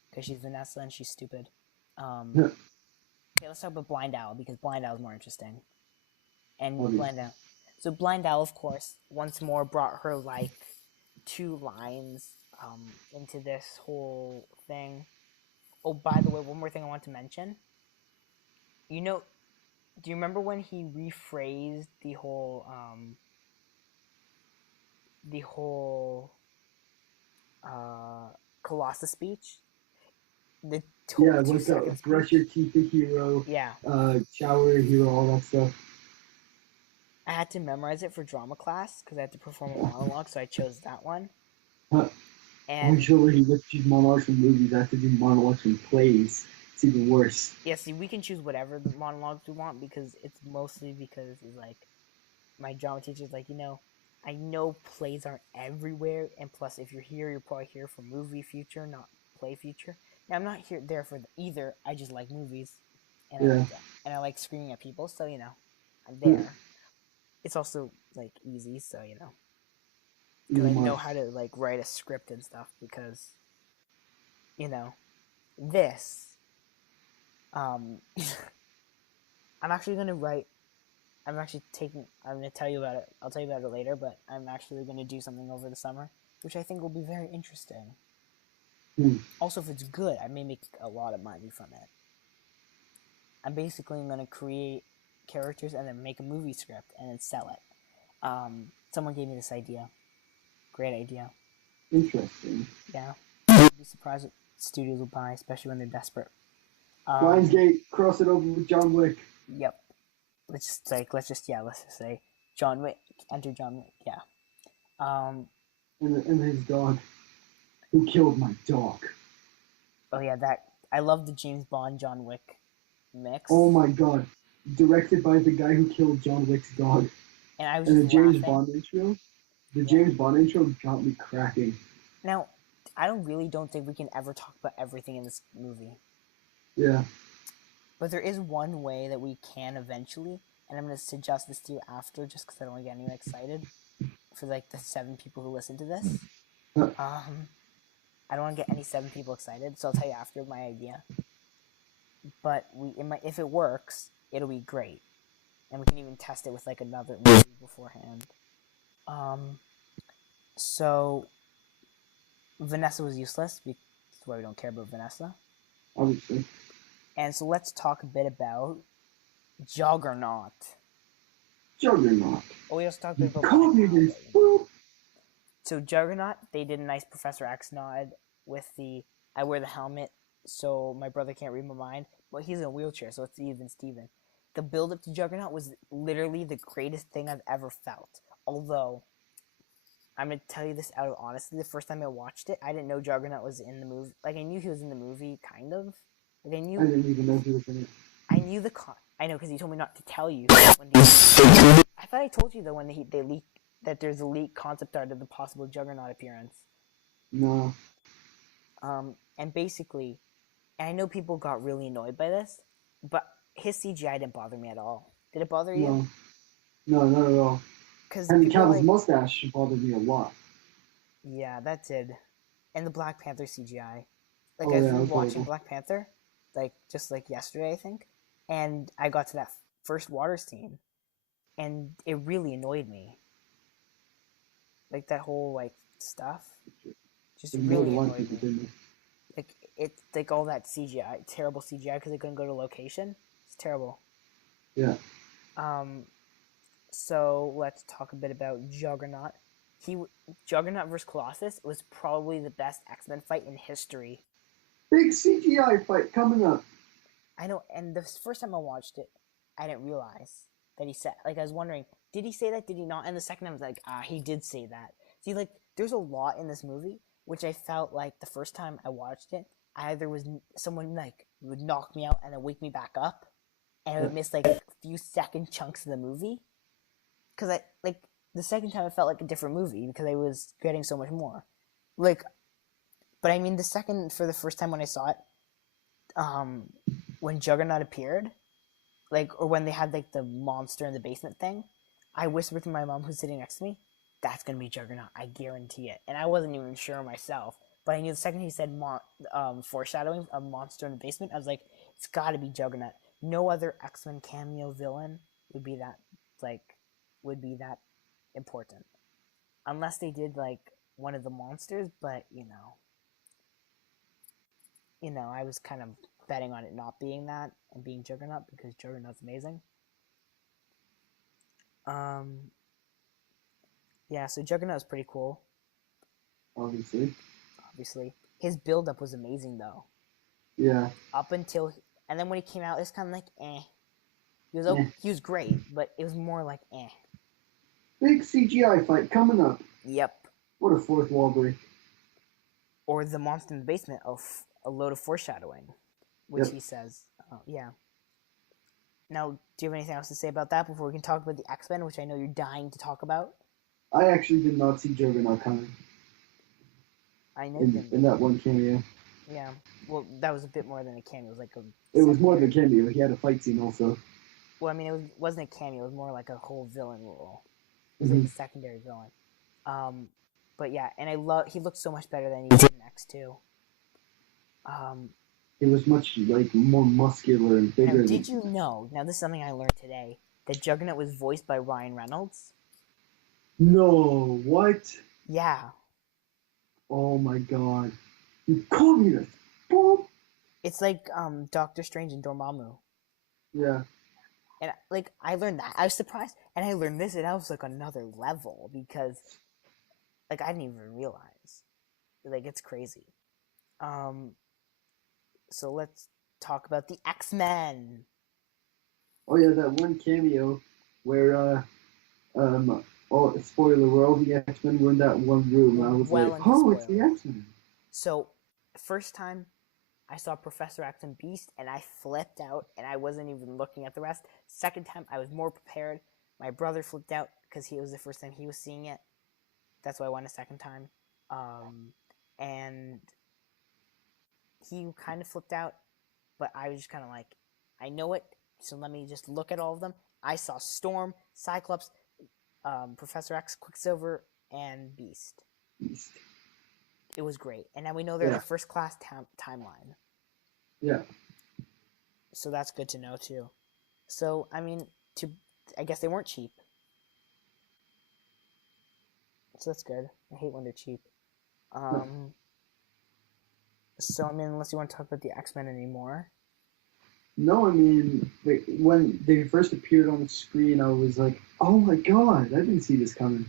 Because she's Vanessa and she's stupid. Yeah. Okay, let's talk about Blind Owl, because Blind Owl is more interesting. And Blind Owl. So Blind Owl, of course, once more brought her, like, 2 lines into this whole thing. Oh, by the way, one more thing I want to mention. You know, do you remember when he rephrased the whole Colossus speech? The like brush your teeth, a hero. Yeah. Shower, a hero, all that stuff. I had to memorize it for drama class because I had to perform a monologue, so I chose that one. And I'm sure he would choose monologues from movies. I have to do monologues from plays. It's even worse. Yeah, see, we can choose whatever the monologues we want because it's mostly because it's like my drama teacher's like, you know, I know plays aren't everywhere, and plus, if you're here, you're probably here for movie future, not play future. Now, I'm not there for either. I just like movies, and I like screaming at people. So you know, I'm there. Yeah. It's also like easy, so you know, because I know how to like write a script and stuff. Because you know, this. I'm actually gonna write. I'm gonna tell you about it. I'll tell you about it later. But I'm actually gonna do something over the summer, which I think will be very interesting. Also, if it's good, I may make a lot of money from it. I'm basically going to create characters and then make a movie script and then sell it. Someone gave me this idea. Great idea. Interesting. Yeah. You'd be surprised what studios will buy, especially when they're desperate. Lionsgate, cross it over with John Wick. Yep. Let's just say John Wick. Enter John Wick. Yeah. And his dog. Who killed my dog? Oh yeah, I love the James Bond John Wick mix. Oh my god. Directed by the guy who killed John Wick's dog. And the James Bond intro. The James Bond intro got me cracking. Now, I don't think we can ever talk about everything in this movie. Yeah. But there is one way that we can eventually, and I'm going to suggest this to you after, just because I don't want to get anyone excited for like the 7 people who listen to this. I don't want to get any 7 people excited, so I'll tell you after my idea. But if it works, it'll be great. And we can even test it with like another movie beforehand. So Vanessa was useless. That's why we don't care about Vanessa. Obviously. And so let's talk a bit about Juggernaut. Oh, we also talked about So Juggernaut, they did a nice Professor X nod with the I wear the helmet so my brother can't read my mind. But he's in a wheelchair, so it's even Steven. The build-up to Juggernaut was literally the greatest thing I've ever felt. Although, I'm going to tell you this out of honesty, the first time I watched it, I didn't know Juggernaut was in the movie. Like, I knew he was in the movie, kind of. Like, I didn't even know he was in it. I knew I know, because he told me not to tell you. I thought I told you, though, when they leaked that there's a leaked concept art of the possible Juggernaut appearance. No. And basically, and I know people got really annoyed by this, but his CGI didn't bother me at all. Did it bother you? No, not at all. And Cavill's mustache bothered me a lot. Yeah, that did. And the Black Panther CGI. Like, I was watching Black Panther, like, just like yesterday, I think. and I got to that first water scene, and it really annoyed me. Like that whole like stuff, just really annoyed me. Like it's like all that CGI, terrible CGI because they couldn't go to location. It's terrible. Yeah. So let's talk a bit about Juggernaut. Juggernaut versus Colossus was probably the best X-Men fight in history. Big CGI fight coming up. I know, and the first time I watched it, I didn't realize that he said, like, I was wondering, did he say that? Did he not? And the second time I was like, he did say that. See, like, there's a lot in this movie, which I felt like the first time I watched it, either was someone, like, would knock me out and then wake me back up, and I would miss, like, a few second chunks of the movie. Because the second time it felt like a different movie because I was getting so much more. Like, but I mean, for the first time when I saw it, when Juggernaut appeared, like, or when they had, like, the monster in the basement thing, I whispered to my mom who's sitting next to me, that's gonna be Juggernaut, I guarantee it. And I wasn't even sure myself, but I knew the second he said foreshadowing a monster in the basement, I was like, it's gotta be Juggernaut. No other X-Men cameo villain would be that important. Unless they did, like, one of the monsters, but, you know, I was kind of betting on it not being that and being Juggernaut because Juggernaut's amazing. Yeah, so Juggernaut is pretty cool. Obviously. His build-up was amazing, though. Yeah. Up until... And then when he came out, it was kind of like, eh. He was great, but it was more like, eh. Big CGI fight coming up. Yep. What a fourth wall break. Or the monster in the basement of a load of foreshadowing, which he says. Yeah. Now, do you have anything else to say about that before we can talk about the X-Men, which I know you're dying to talk about? I actually did not see Juggernaut coming. I know in that one cameo. Yeah. Well, that was a bit more than a cameo. It was like It was more than a cameo. He had a fight scene also. Well, I mean, it wasn't a cameo. It was more like a whole villain role. It was like a secondary villain. But yeah, and he looked so much better than he did in X2. He was much like more muscular and bigger. Now, did you know? Now, this is something I learned today. That Juggernaut was voiced by Ryan Reynolds. No, what? Yeah. Oh my god! You communist! Boom! It's like Doctor Strange and Dormammu. Yeah. And like I learned that, I was surprised, and I learned this, and I was like another level because, like, I didn't even realize. Like, it's crazy. So let's talk about the X-Men. Oh yeah, that one cameo where spoiler, where all the X-Men were in that one room. I was like, oh, it's the X-Men. So, first time I saw Professor X and Beast, and I flipped out, and I wasn't even looking at the rest. Second time, I was more prepared. My brother flipped out because it was the first time he was seeing it. That's why I went a second time. And he kind of flipped out, but I was just kind of like, I know it, so let me just look at all of them. I saw Storm, Cyclops, Professor X, Quicksilver, and Beast. It was great. And now we know they're in a first-class timeline. Yeah. So that's good to know, too. So, I mean, I guess they weren't cheap. So that's good. I hate when they're cheap. So, I mean, unless you want to talk about the X-Men anymore. No, I mean, when they first appeared on the screen, I was like, oh my god, I didn't see this coming.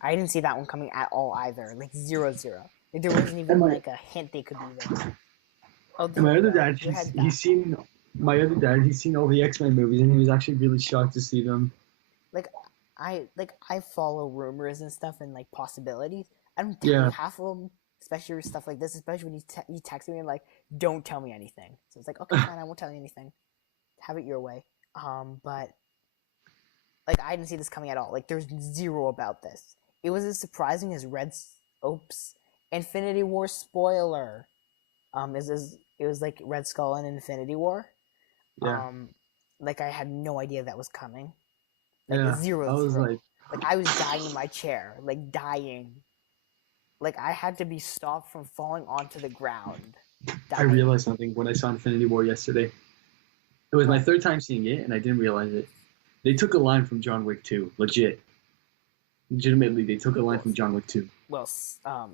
I didn't see that one coming at all either. Like, 0-0. Like, there wasn't even, like, a hint they could be there. Oh, my other dad, he's seen all the X-Men movies, and he was actually really shocked to see them. Like, I follow rumors and stuff and, like, possibilities. I don't tell you half of them, especially with stuff like this, especially when you text me and, like, don't tell me anything. So it's like, okay, fine, I won't tell you anything. Have it your way. But, like, I didn't see this coming at all. Like, there's zero about this. It was as surprising as Infinity War spoiler. It was like Red Skull and Infinity War. Yeah. Like, I had no idea that was coming. Like, yeah. 0-0. I was like, I was dying in my chair. Like, dying. Like, I had to be stopped from falling onto the ground. I realized something when I saw Infinity War yesterday. It was my third time seeing it, and I didn't realize it. They took a line from John Wick 2. Legitimately, they took a line from John Wick 2. Well,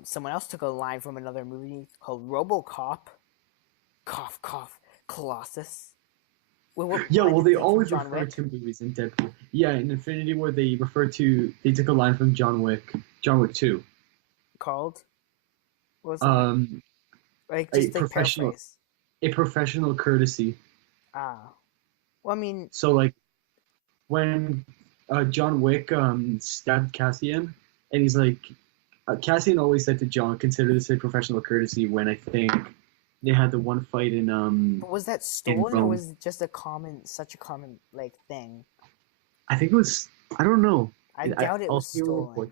someone else took a line from another movie called RoboCop. Cough, cough. Colossus. They always refer to movies in Deadpool. Yeah, in Infinity War, they took a line from John Wick 2. Called? What was it? Paraphrase. A professional courtesy. Ah. Well, I mean... So, like, when John Wick stabbed Cassian, and he's like... Cassian always said to John, consider this a professional courtesy, when I think they had the one fight in... But was that stolen, or was it just such a common, like, thing? I think it was... I don't know. I doubt it was stolen.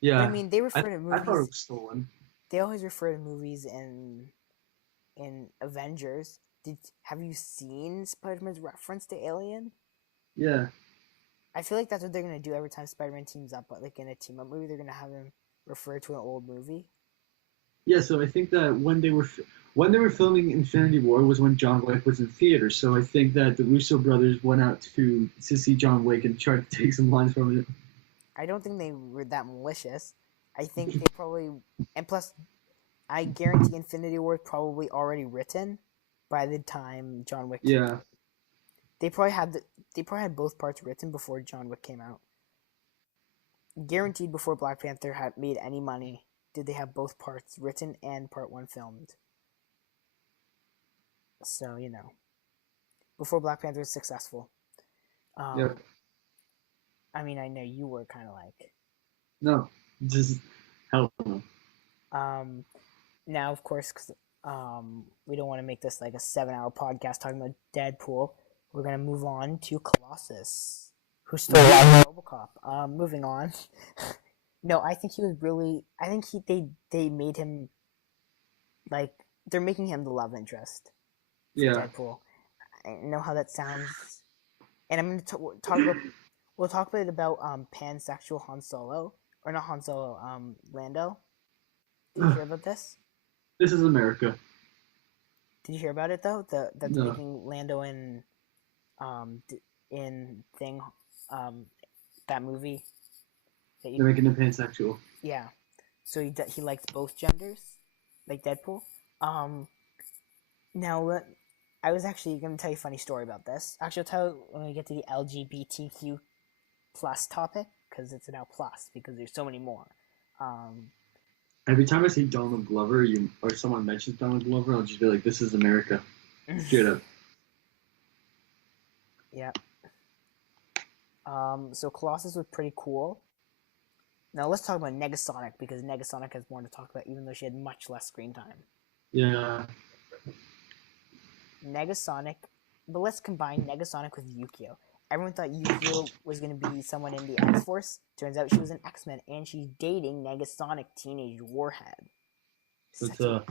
Yeah. But, I mean, they refer to movies... I thought it was stolen. They always refer to movies in Avengers. Have you seen Spider-Man's reference to Alien? Yeah. I feel like that's what they're gonna do every time Spider-Man teams up. But like in a team-up movie, they're gonna have him refer to an old movie. Yeah, so I think that when they were filming Infinity War was when John Wick was in theaters. So I think that the Russo brothers went out to see John Wick and tried to take some lines from it. I don't think they were that malicious. I think they probably, and plus, I guarantee Infinity War is probably already written by the time John Wick came out. They probably had both parts written before John Wick came out. Guaranteed before Black Panther had made any money, did they have both parts written and part 1 filmed. So, before Black Panther was successful. Yep. I mean, I know you were kind of like... No, just hell no. Now, of course, because we don't want to make this like a 7-hour podcast talking about Deadpool, we're going to move on to Colossus, who stole RoboCop. Moving on. No, I think he was really... I think they made him, like, they're making him the love interest for Deadpool. I know how that sounds. And I'm going to talk about... We'll talk a bit about pansexual Han Solo. Or not Han Solo, Lando. Did you hear about this? This is America. Did you hear about it, though? That they're making Lando in that movie. They're making him pansexual. Yeah. So he likes both genders, like Deadpool. Now, I was actually going to tell you a funny story about this. Actually, I'll tell you when we get to the LGBTQ plus topic, because it's now plus, because there's so many more. Every time I see Donald Glover, or someone mentions Donald Glover, I'll just be like, "This is America." Straight up. Yeah. So Colossus was pretty cool. Now let's talk about Negasonic, because Negasonic has more to talk about, even though she had much less screen time. Yeah. Negasonic, but let's combine Negasonic with Yukio. Everyone thought Yukio was going to be someone in the X-Force. Turns out she was an X-Men, and she's dating Negasonic Teenage Warhead. It's a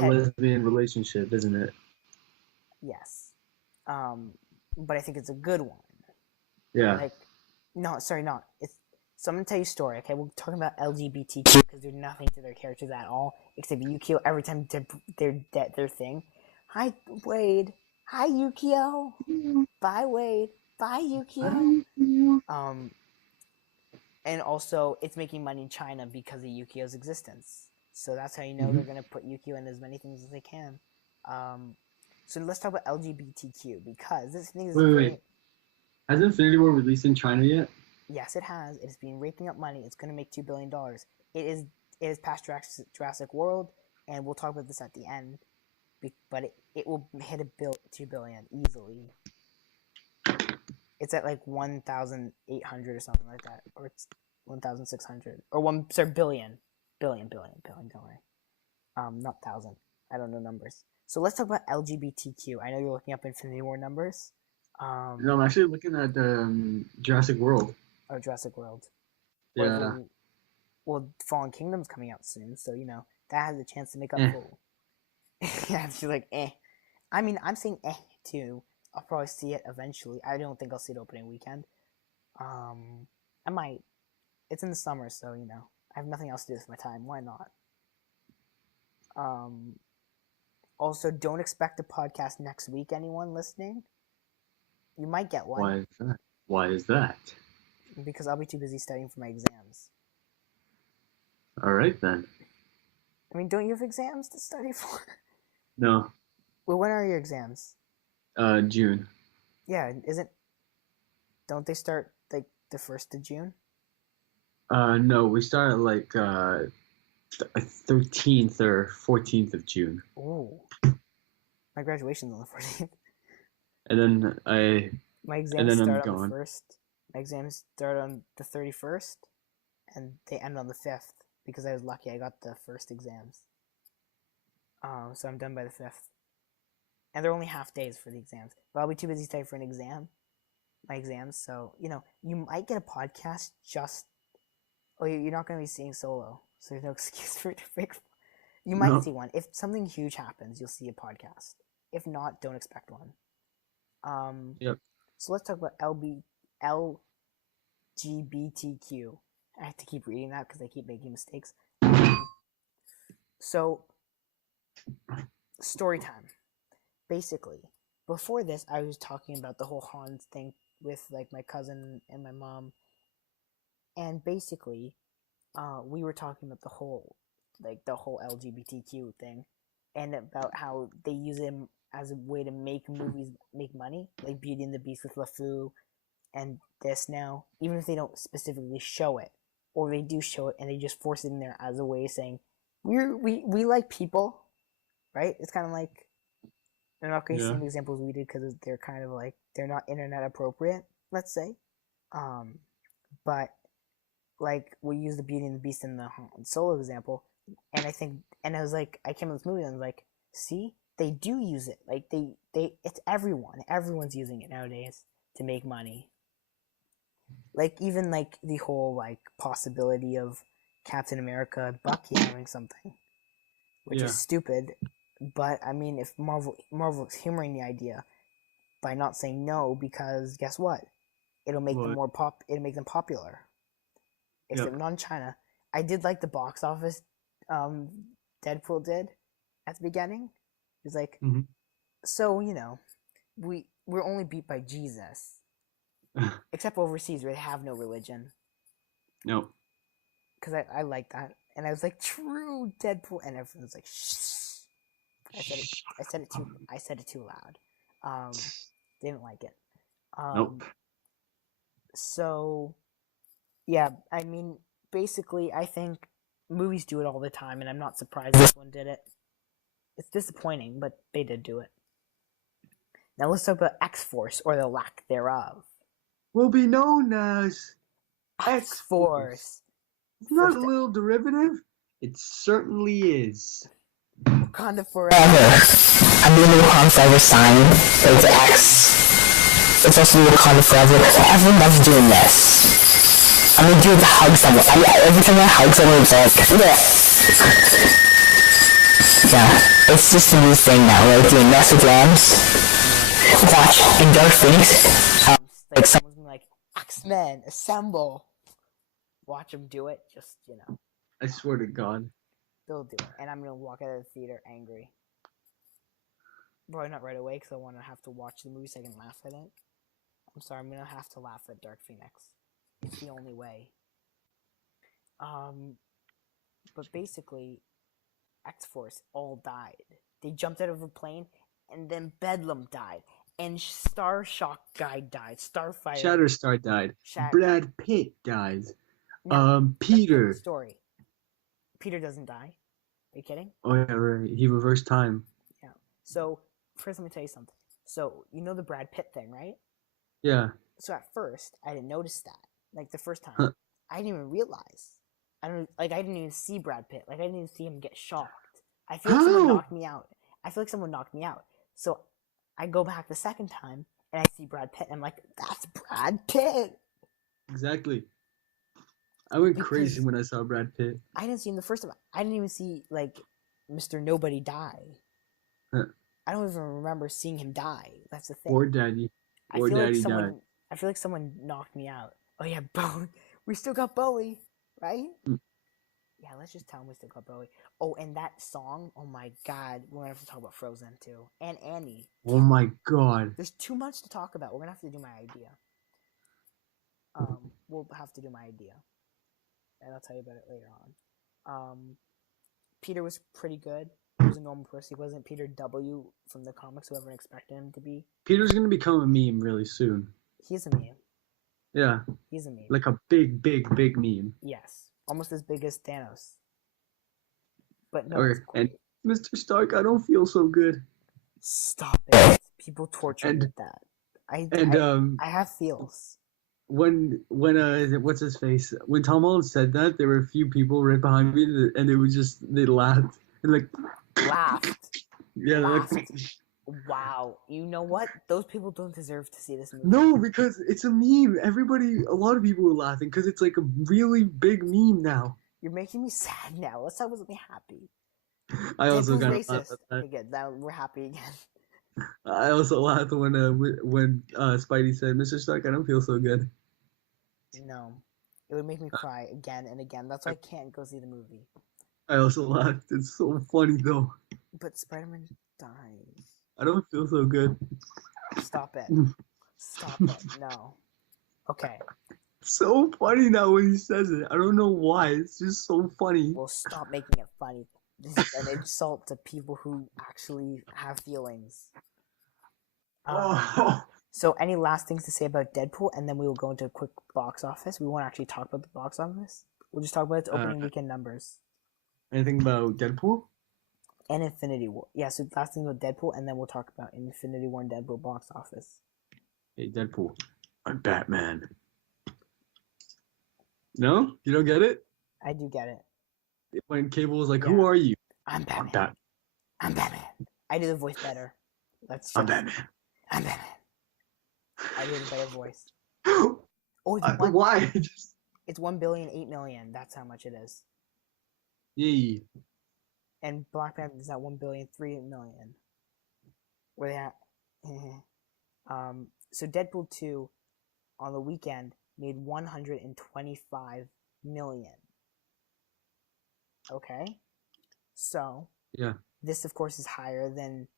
lesbian relationship, isn't it? Yes. But I think it's a good one. Yeah. So I'm going to tell you a story, okay? We're talking about LGBTQ because there's nothing to their characters at all, except Yukio every time their thing. Hi, Wade. Hi, Yukio. Bye, Wade. Bye, Yukio. And also, it's making money in China because of Yukio's existence. So that's how you know they're going to put Yukio in as many things as they can. So let's talk about LGBTQ, because this thing is... Wait. Has Infinity War released in China yet? Yes, it has. It has been raking up money. It's going to make $2 billion. It is past Jurassic World, and we'll talk about this at the end. But it will hit $2 billion easily. It's at like 1,800 or something like that, or it's 1,600 or billion. Don't worry. Not thousand. I don't know numbers. So let's talk about LGBTQ. I know you're looking up Infinity War numbers. No, I'm actually looking at Jurassic World. Oh, Jurassic World. Yeah. Well, Fallen Kingdom's coming out soon, so that has a chance to make up for. Yeah, she's like, eh. I mean, I'm saying eh too. I'll probably see it eventually. I don't think I'll see it opening weekend. I might. It's in the summer, so I have nothing else to do with my time. Why not? Also, don't expect a podcast next week, anyone listening, You might get one. Why is that? Why is that? Because I'll be too busy studying for my exams. All right then. I mean, don't you have exams to study for? No. Well, when are your exams? June. Yeah, don't they start like the 1st of June? No, we start at like 13th or 14th of June. Oh. My graduation's on the 14th. And then My exams start on gone. the 1st. My exams start on the 31st, and they end on the 5th because I was lucky. I got the first exams. So I'm done by the 5th. And they're only half days for the exams. But I'll be too busy studying for my exams. So, you might get a podcast you're not going to be seeing Solo. So there's no excuse for it to fix. You might see one. If something huge happens, you'll see a podcast. If not, don't expect one. Yep. So let's talk about LGBTQ. I have to keep reading that because I keep making mistakes. So, story time. Basically, before this, I was talking about the whole Hans thing with like my cousin and my mom, and basically, we were talking about the whole LGBTQ thing, and about how they use him as a way to make movies make money, like Beauty and the Beast with LeFou, and this now, even if they don't specifically show it, or they do show it and they just force it in there as a way of saying we like people, right? It's kind of like, I'm not going to use the same examples we did because they're kind of like, they're not internet appropriate, let's say, but like we use the Beauty and the Beast in the Han Solo example, and I was like, I came to this movie and I was like, see, they do use it, like it's everyone's using it nowadays to make money. Like, even like the whole like possibility of Captain America and Bucky having something, which is stupid, but I mean, if Marvel's humoring the idea by not saying no, because guess what, it'll make them it'll make them popular. Except not in China. I did like the box office Deadpool did at the beginning. It was like, so, we're only beat by Jesus. Except overseas where they have no religion. No. Because I like that. And I was like, true Deadpool, and everyone was like, shh. I said it too loud. They didn't like it. Nope. So, yeah, I mean, basically, I think movies do it all the time, and I'm not surprised this one did it. It's disappointing, but they did do it. Now let's talk about X-Force, or the lack thereof. Will be known as X-Force. It's not a little derivative. It certainly is. Wakanda forever. I mean, the Wakanda forever sign. It's X. It's also the Wakanda forever. Everyone loves doing this. I mean, dude, hug someone. Every time I hug someone, it's like, yeah, it's just a new thing now. Like doing mess with rams. Watch in Dark Phoenix. Like someone's like, X-Men, assemble. Watch them do it. Just, I swear to God. They'll do it, and I'm gonna walk out of the theater angry. Probably not right away because I want to have to watch the movie so I can laugh at it. I'm sorry, I'm gonna have to laugh at Dark Phoenix. It's the only way. But basically, X-Force all died. They jumped out of a plane, and then Bedlam died, and Starshock guy died. Starfire. Shatterstar died. Brad Pitt died. No, Peter. Story. Peter doesn't die. Are you kidding? Oh yeah, right. He reversed time. Yeah. So first, let me tell you something. So you know the Brad Pitt thing, right? Yeah. So at first, I didn't notice that. Like the first time, I didn't even realize. I didn't even see Brad Pitt. Like I didn't even see him get shocked. I feel like someone knocked me out. So I go back the second time and I see Brad Pitt, and I'm like, that's Brad Pitt. Exactly. I went crazy when I saw Brad Pitt. I didn't see him the first time. I didn't even see like Mr. Nobody die. I don't even remember seeing him die. That's the thing. Or Daddy. Died. I feel like someone knocked me out. Oh yeah, Bowie. We still got Bowie, right? Yeah, let's just tell him we still got Bowie. Oh, and that song, oh my god, we're gonna have to talk about Frozen too. And Annie. Oh my god. There's too much to talk about. We're gonna have to do my idea. We'll have to do my idea. And I'll tell you about it later on. Peter was pretty good. He was a normal person. He wasn't Peter W. from the comics, who everyone expected him to be. Peter's gonna become a meme really soon. He's a meme. Yeah. He's a meme. Like a big meme. Yes. Almost as big as Thanos. But no. Okay. And Mr. Stark, I don't feel so good. Stop it. People torture me with that. I have feels. When what's his face? When Tom Holland said that, there were a few people right behind me, and they laughed and like laughed. Yeah, laughed. Wow. You know what? Those people don't deserve to see this movie. No, because it's a meme. A lot of people were laughing because it's like a really big meme now. You're making me sad now. Let's start with me happy. I also got racist. Okay, good. Now we're happy again. I also laughed when Spidey said, "Mr. Stark, I don't feel so good." No, it would make me cry again and again. That's why I can't go see the movie. I also laughed. It's so funny though. But Spider-Man dies. I don't feel so good. Stop it. Stop it. No. Okay. So funny now when he says it. I don't know why. It's just so funny. Well, stop making it funny. This is an insult to people who actually have feelings. So, any last things to say about Deadpool, and then we will go into a quick box office. We won't actually talk about the box office. We'll just talk about its opening weekend numbers. Anything about Deadpool? And Infinity War. Yeah, so last thing about Deadpool, and then we'll talk about Infinity War and Deadpool box office. Hey, Deadpool. I'm Batman. No? You don't get it? I do get it. When Cable was like, yeah. Who are you? I'm Batman. I'm Batman. I do the voice better. I'm Batman. I'm Batman. I do the better voice. Oh, it's why? It's 1 billion, 8 million. That's how much it is. Yay. And Black Panther is at 1 billion, 3 million. Where they at? So Deadpool 2 on the weekend made 125 million. Okay? So, yeah. This, of course, is higher than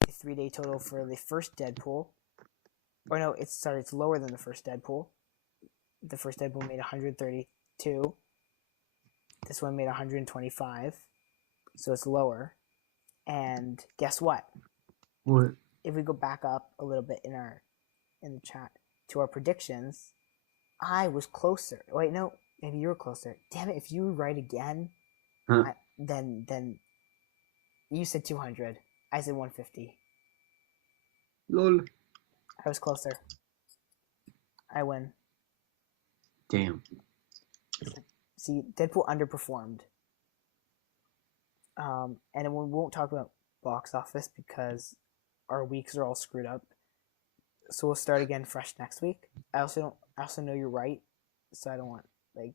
the 3-day total for the first Deadpool. Or no, it's lower than the first Deadpool. The first Deadpool made 132. This one made 125. So it's lower. And guess what? What? If we go back up a little bit in the chat to our predictions, I was closer. Wait, no, maybe you were closer. Damn it! If you were right again, then you said 200. I said 150. Lol. I was closer. I win. Damn. See, Deadpool underperformed. And we won't talk about box office because our weeks are all screwed up. So we'll start again fresh next week. I also know you're right, so I don't want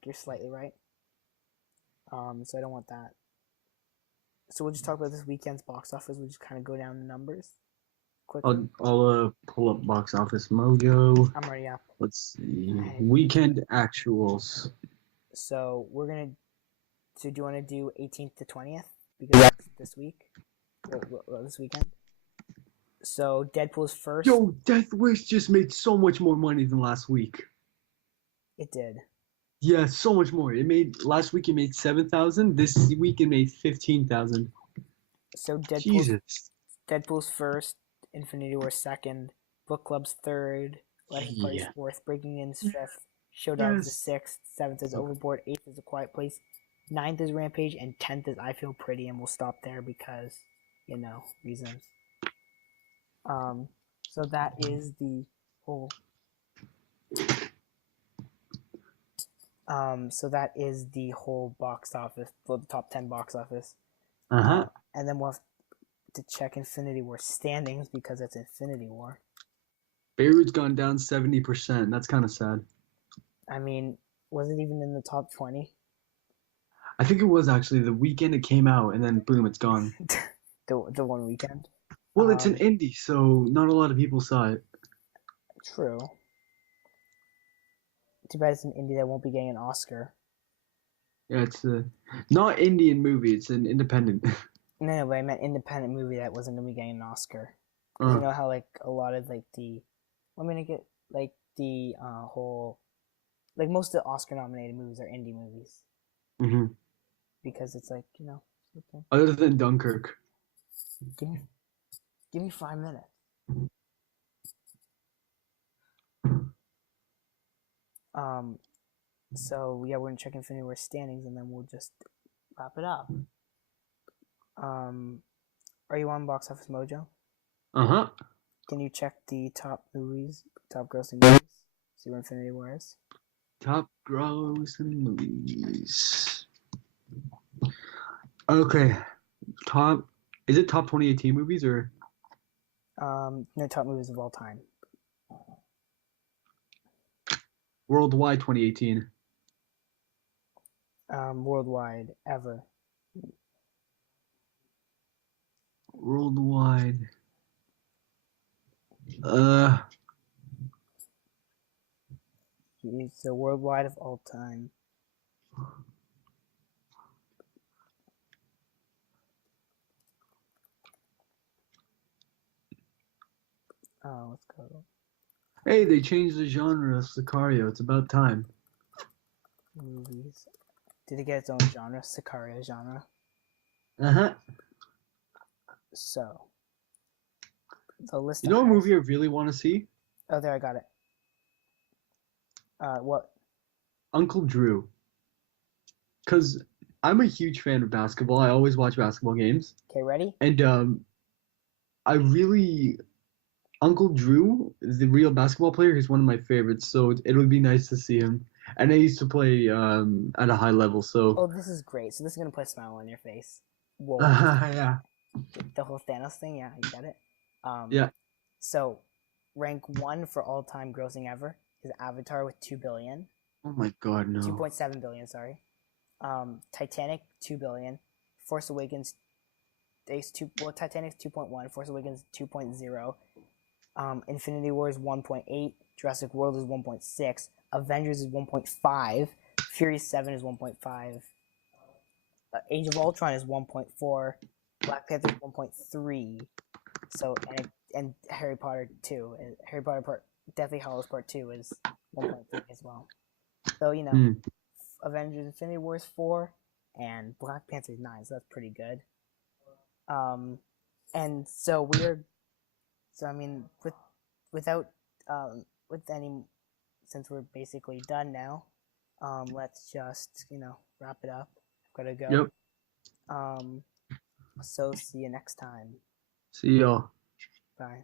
you're slightly right. So I don't want that. So we'll just talk about this weekend's box office. We'll just kind of go down the numbers quickly. I'll pull up Box Office Mojo. I'm already up. Let's see. Weekend actuals. So we're gonna. So do you want to do 18th to 20th? Because this week, or this weekend. So Deadpool's first. Yo, Death Wish just made so much more money than last week. It did. Yeah, so much more. Last week it made 7,000. This week it made 15,000. So Deadpool's first, Infinity War second, Book Club's third, Life Party's fourth, Breaking In's fifth, Showdown is the sixth, seventh is Overboard, eighth is A Quiet Place, ninth is Rampage, and 10th is I Feel Pretty, and we'll stop there because, reasons. So that is the whole. So that is the whole box office, the top 10 box office. And then we'll have to check Infinity War standings because it's Infinity War. Beirut's gone down 70%. That's kind of sad. I mean, was it even in the top 20? I think it was actually the weekend it came out, and then boom, it's gone. the one weekend. Well, it's an indie, so not a lot of people saw it. True. Too bad it's an indie that won't be getting an Oscar. Yeah, it's not Indian movie. It's an independent. No, but I meant independent movie that wasn't gonna be getting an Oscar. You know how like a lot of like the, I'm gonna get like the whole, like most of the Oscar nominated movies are indie movies. Mm-hmm. Because it's like, you know, something. Other than Dunkirk. Give me 5 minutes. So yeah, we're gonna check Infinity War standings and then we'll just wrap it up. Are you on Box Office Mojo? Uh-huh. Can you check the top movies, top grossing movies? See where Infinity War is? Top grossing movies. Okay. Is it top 2018 movies or? No, top movies of all time. Worldwide 2018. Worldwide ever. Worldwide. So worldwide of all time. Oh, let's go. Hey, they changed the genre of Sicario. It's about time. Movies. Did it get its own genre? Sicario genre. Uh-huh. So. The list. You know a movie I really want to see? Oh, there, I got it. What? Uncle Drew. Because I'm a huge fan of basketball. I always watch basketball games. Okay, ready? And I really... Uncle Drew, the real basketball player, he's one of my favorites, so it would be nice to see him. And I used to play at a high level, so... Oh, this is great. So this is going to put a smile on your face. Whoa. Yeah. The whole Thanos thing, yeah, you get it? Yeah. So, rank 1 for all-time grossing ever is Avatar with 2 billion. Oh my god, no. 2.7 billion, sorry. Titanic, 2 billion. Force Awakens, Titanic's 2.1. Force Awakens, 2.0. Infinity War is 1.8. Jurassic World is 1.6. Avengers is 1.5. Fury 7 is 1.5. Age of Ultron is 1.4. Black Panther is 1.3. So, and Harry Potter 2. And Harry Potter Deathly Hallows Part 2 is 1.3 as well. So, you know, Avengers Infinity War is 4. And Black Panther is 9. So that's pretty good. And so so I mean, with any, since we're basically done now, let's just, you know, wrap it up. Gotta go. Yep. So see you next time. See y'all. Bye.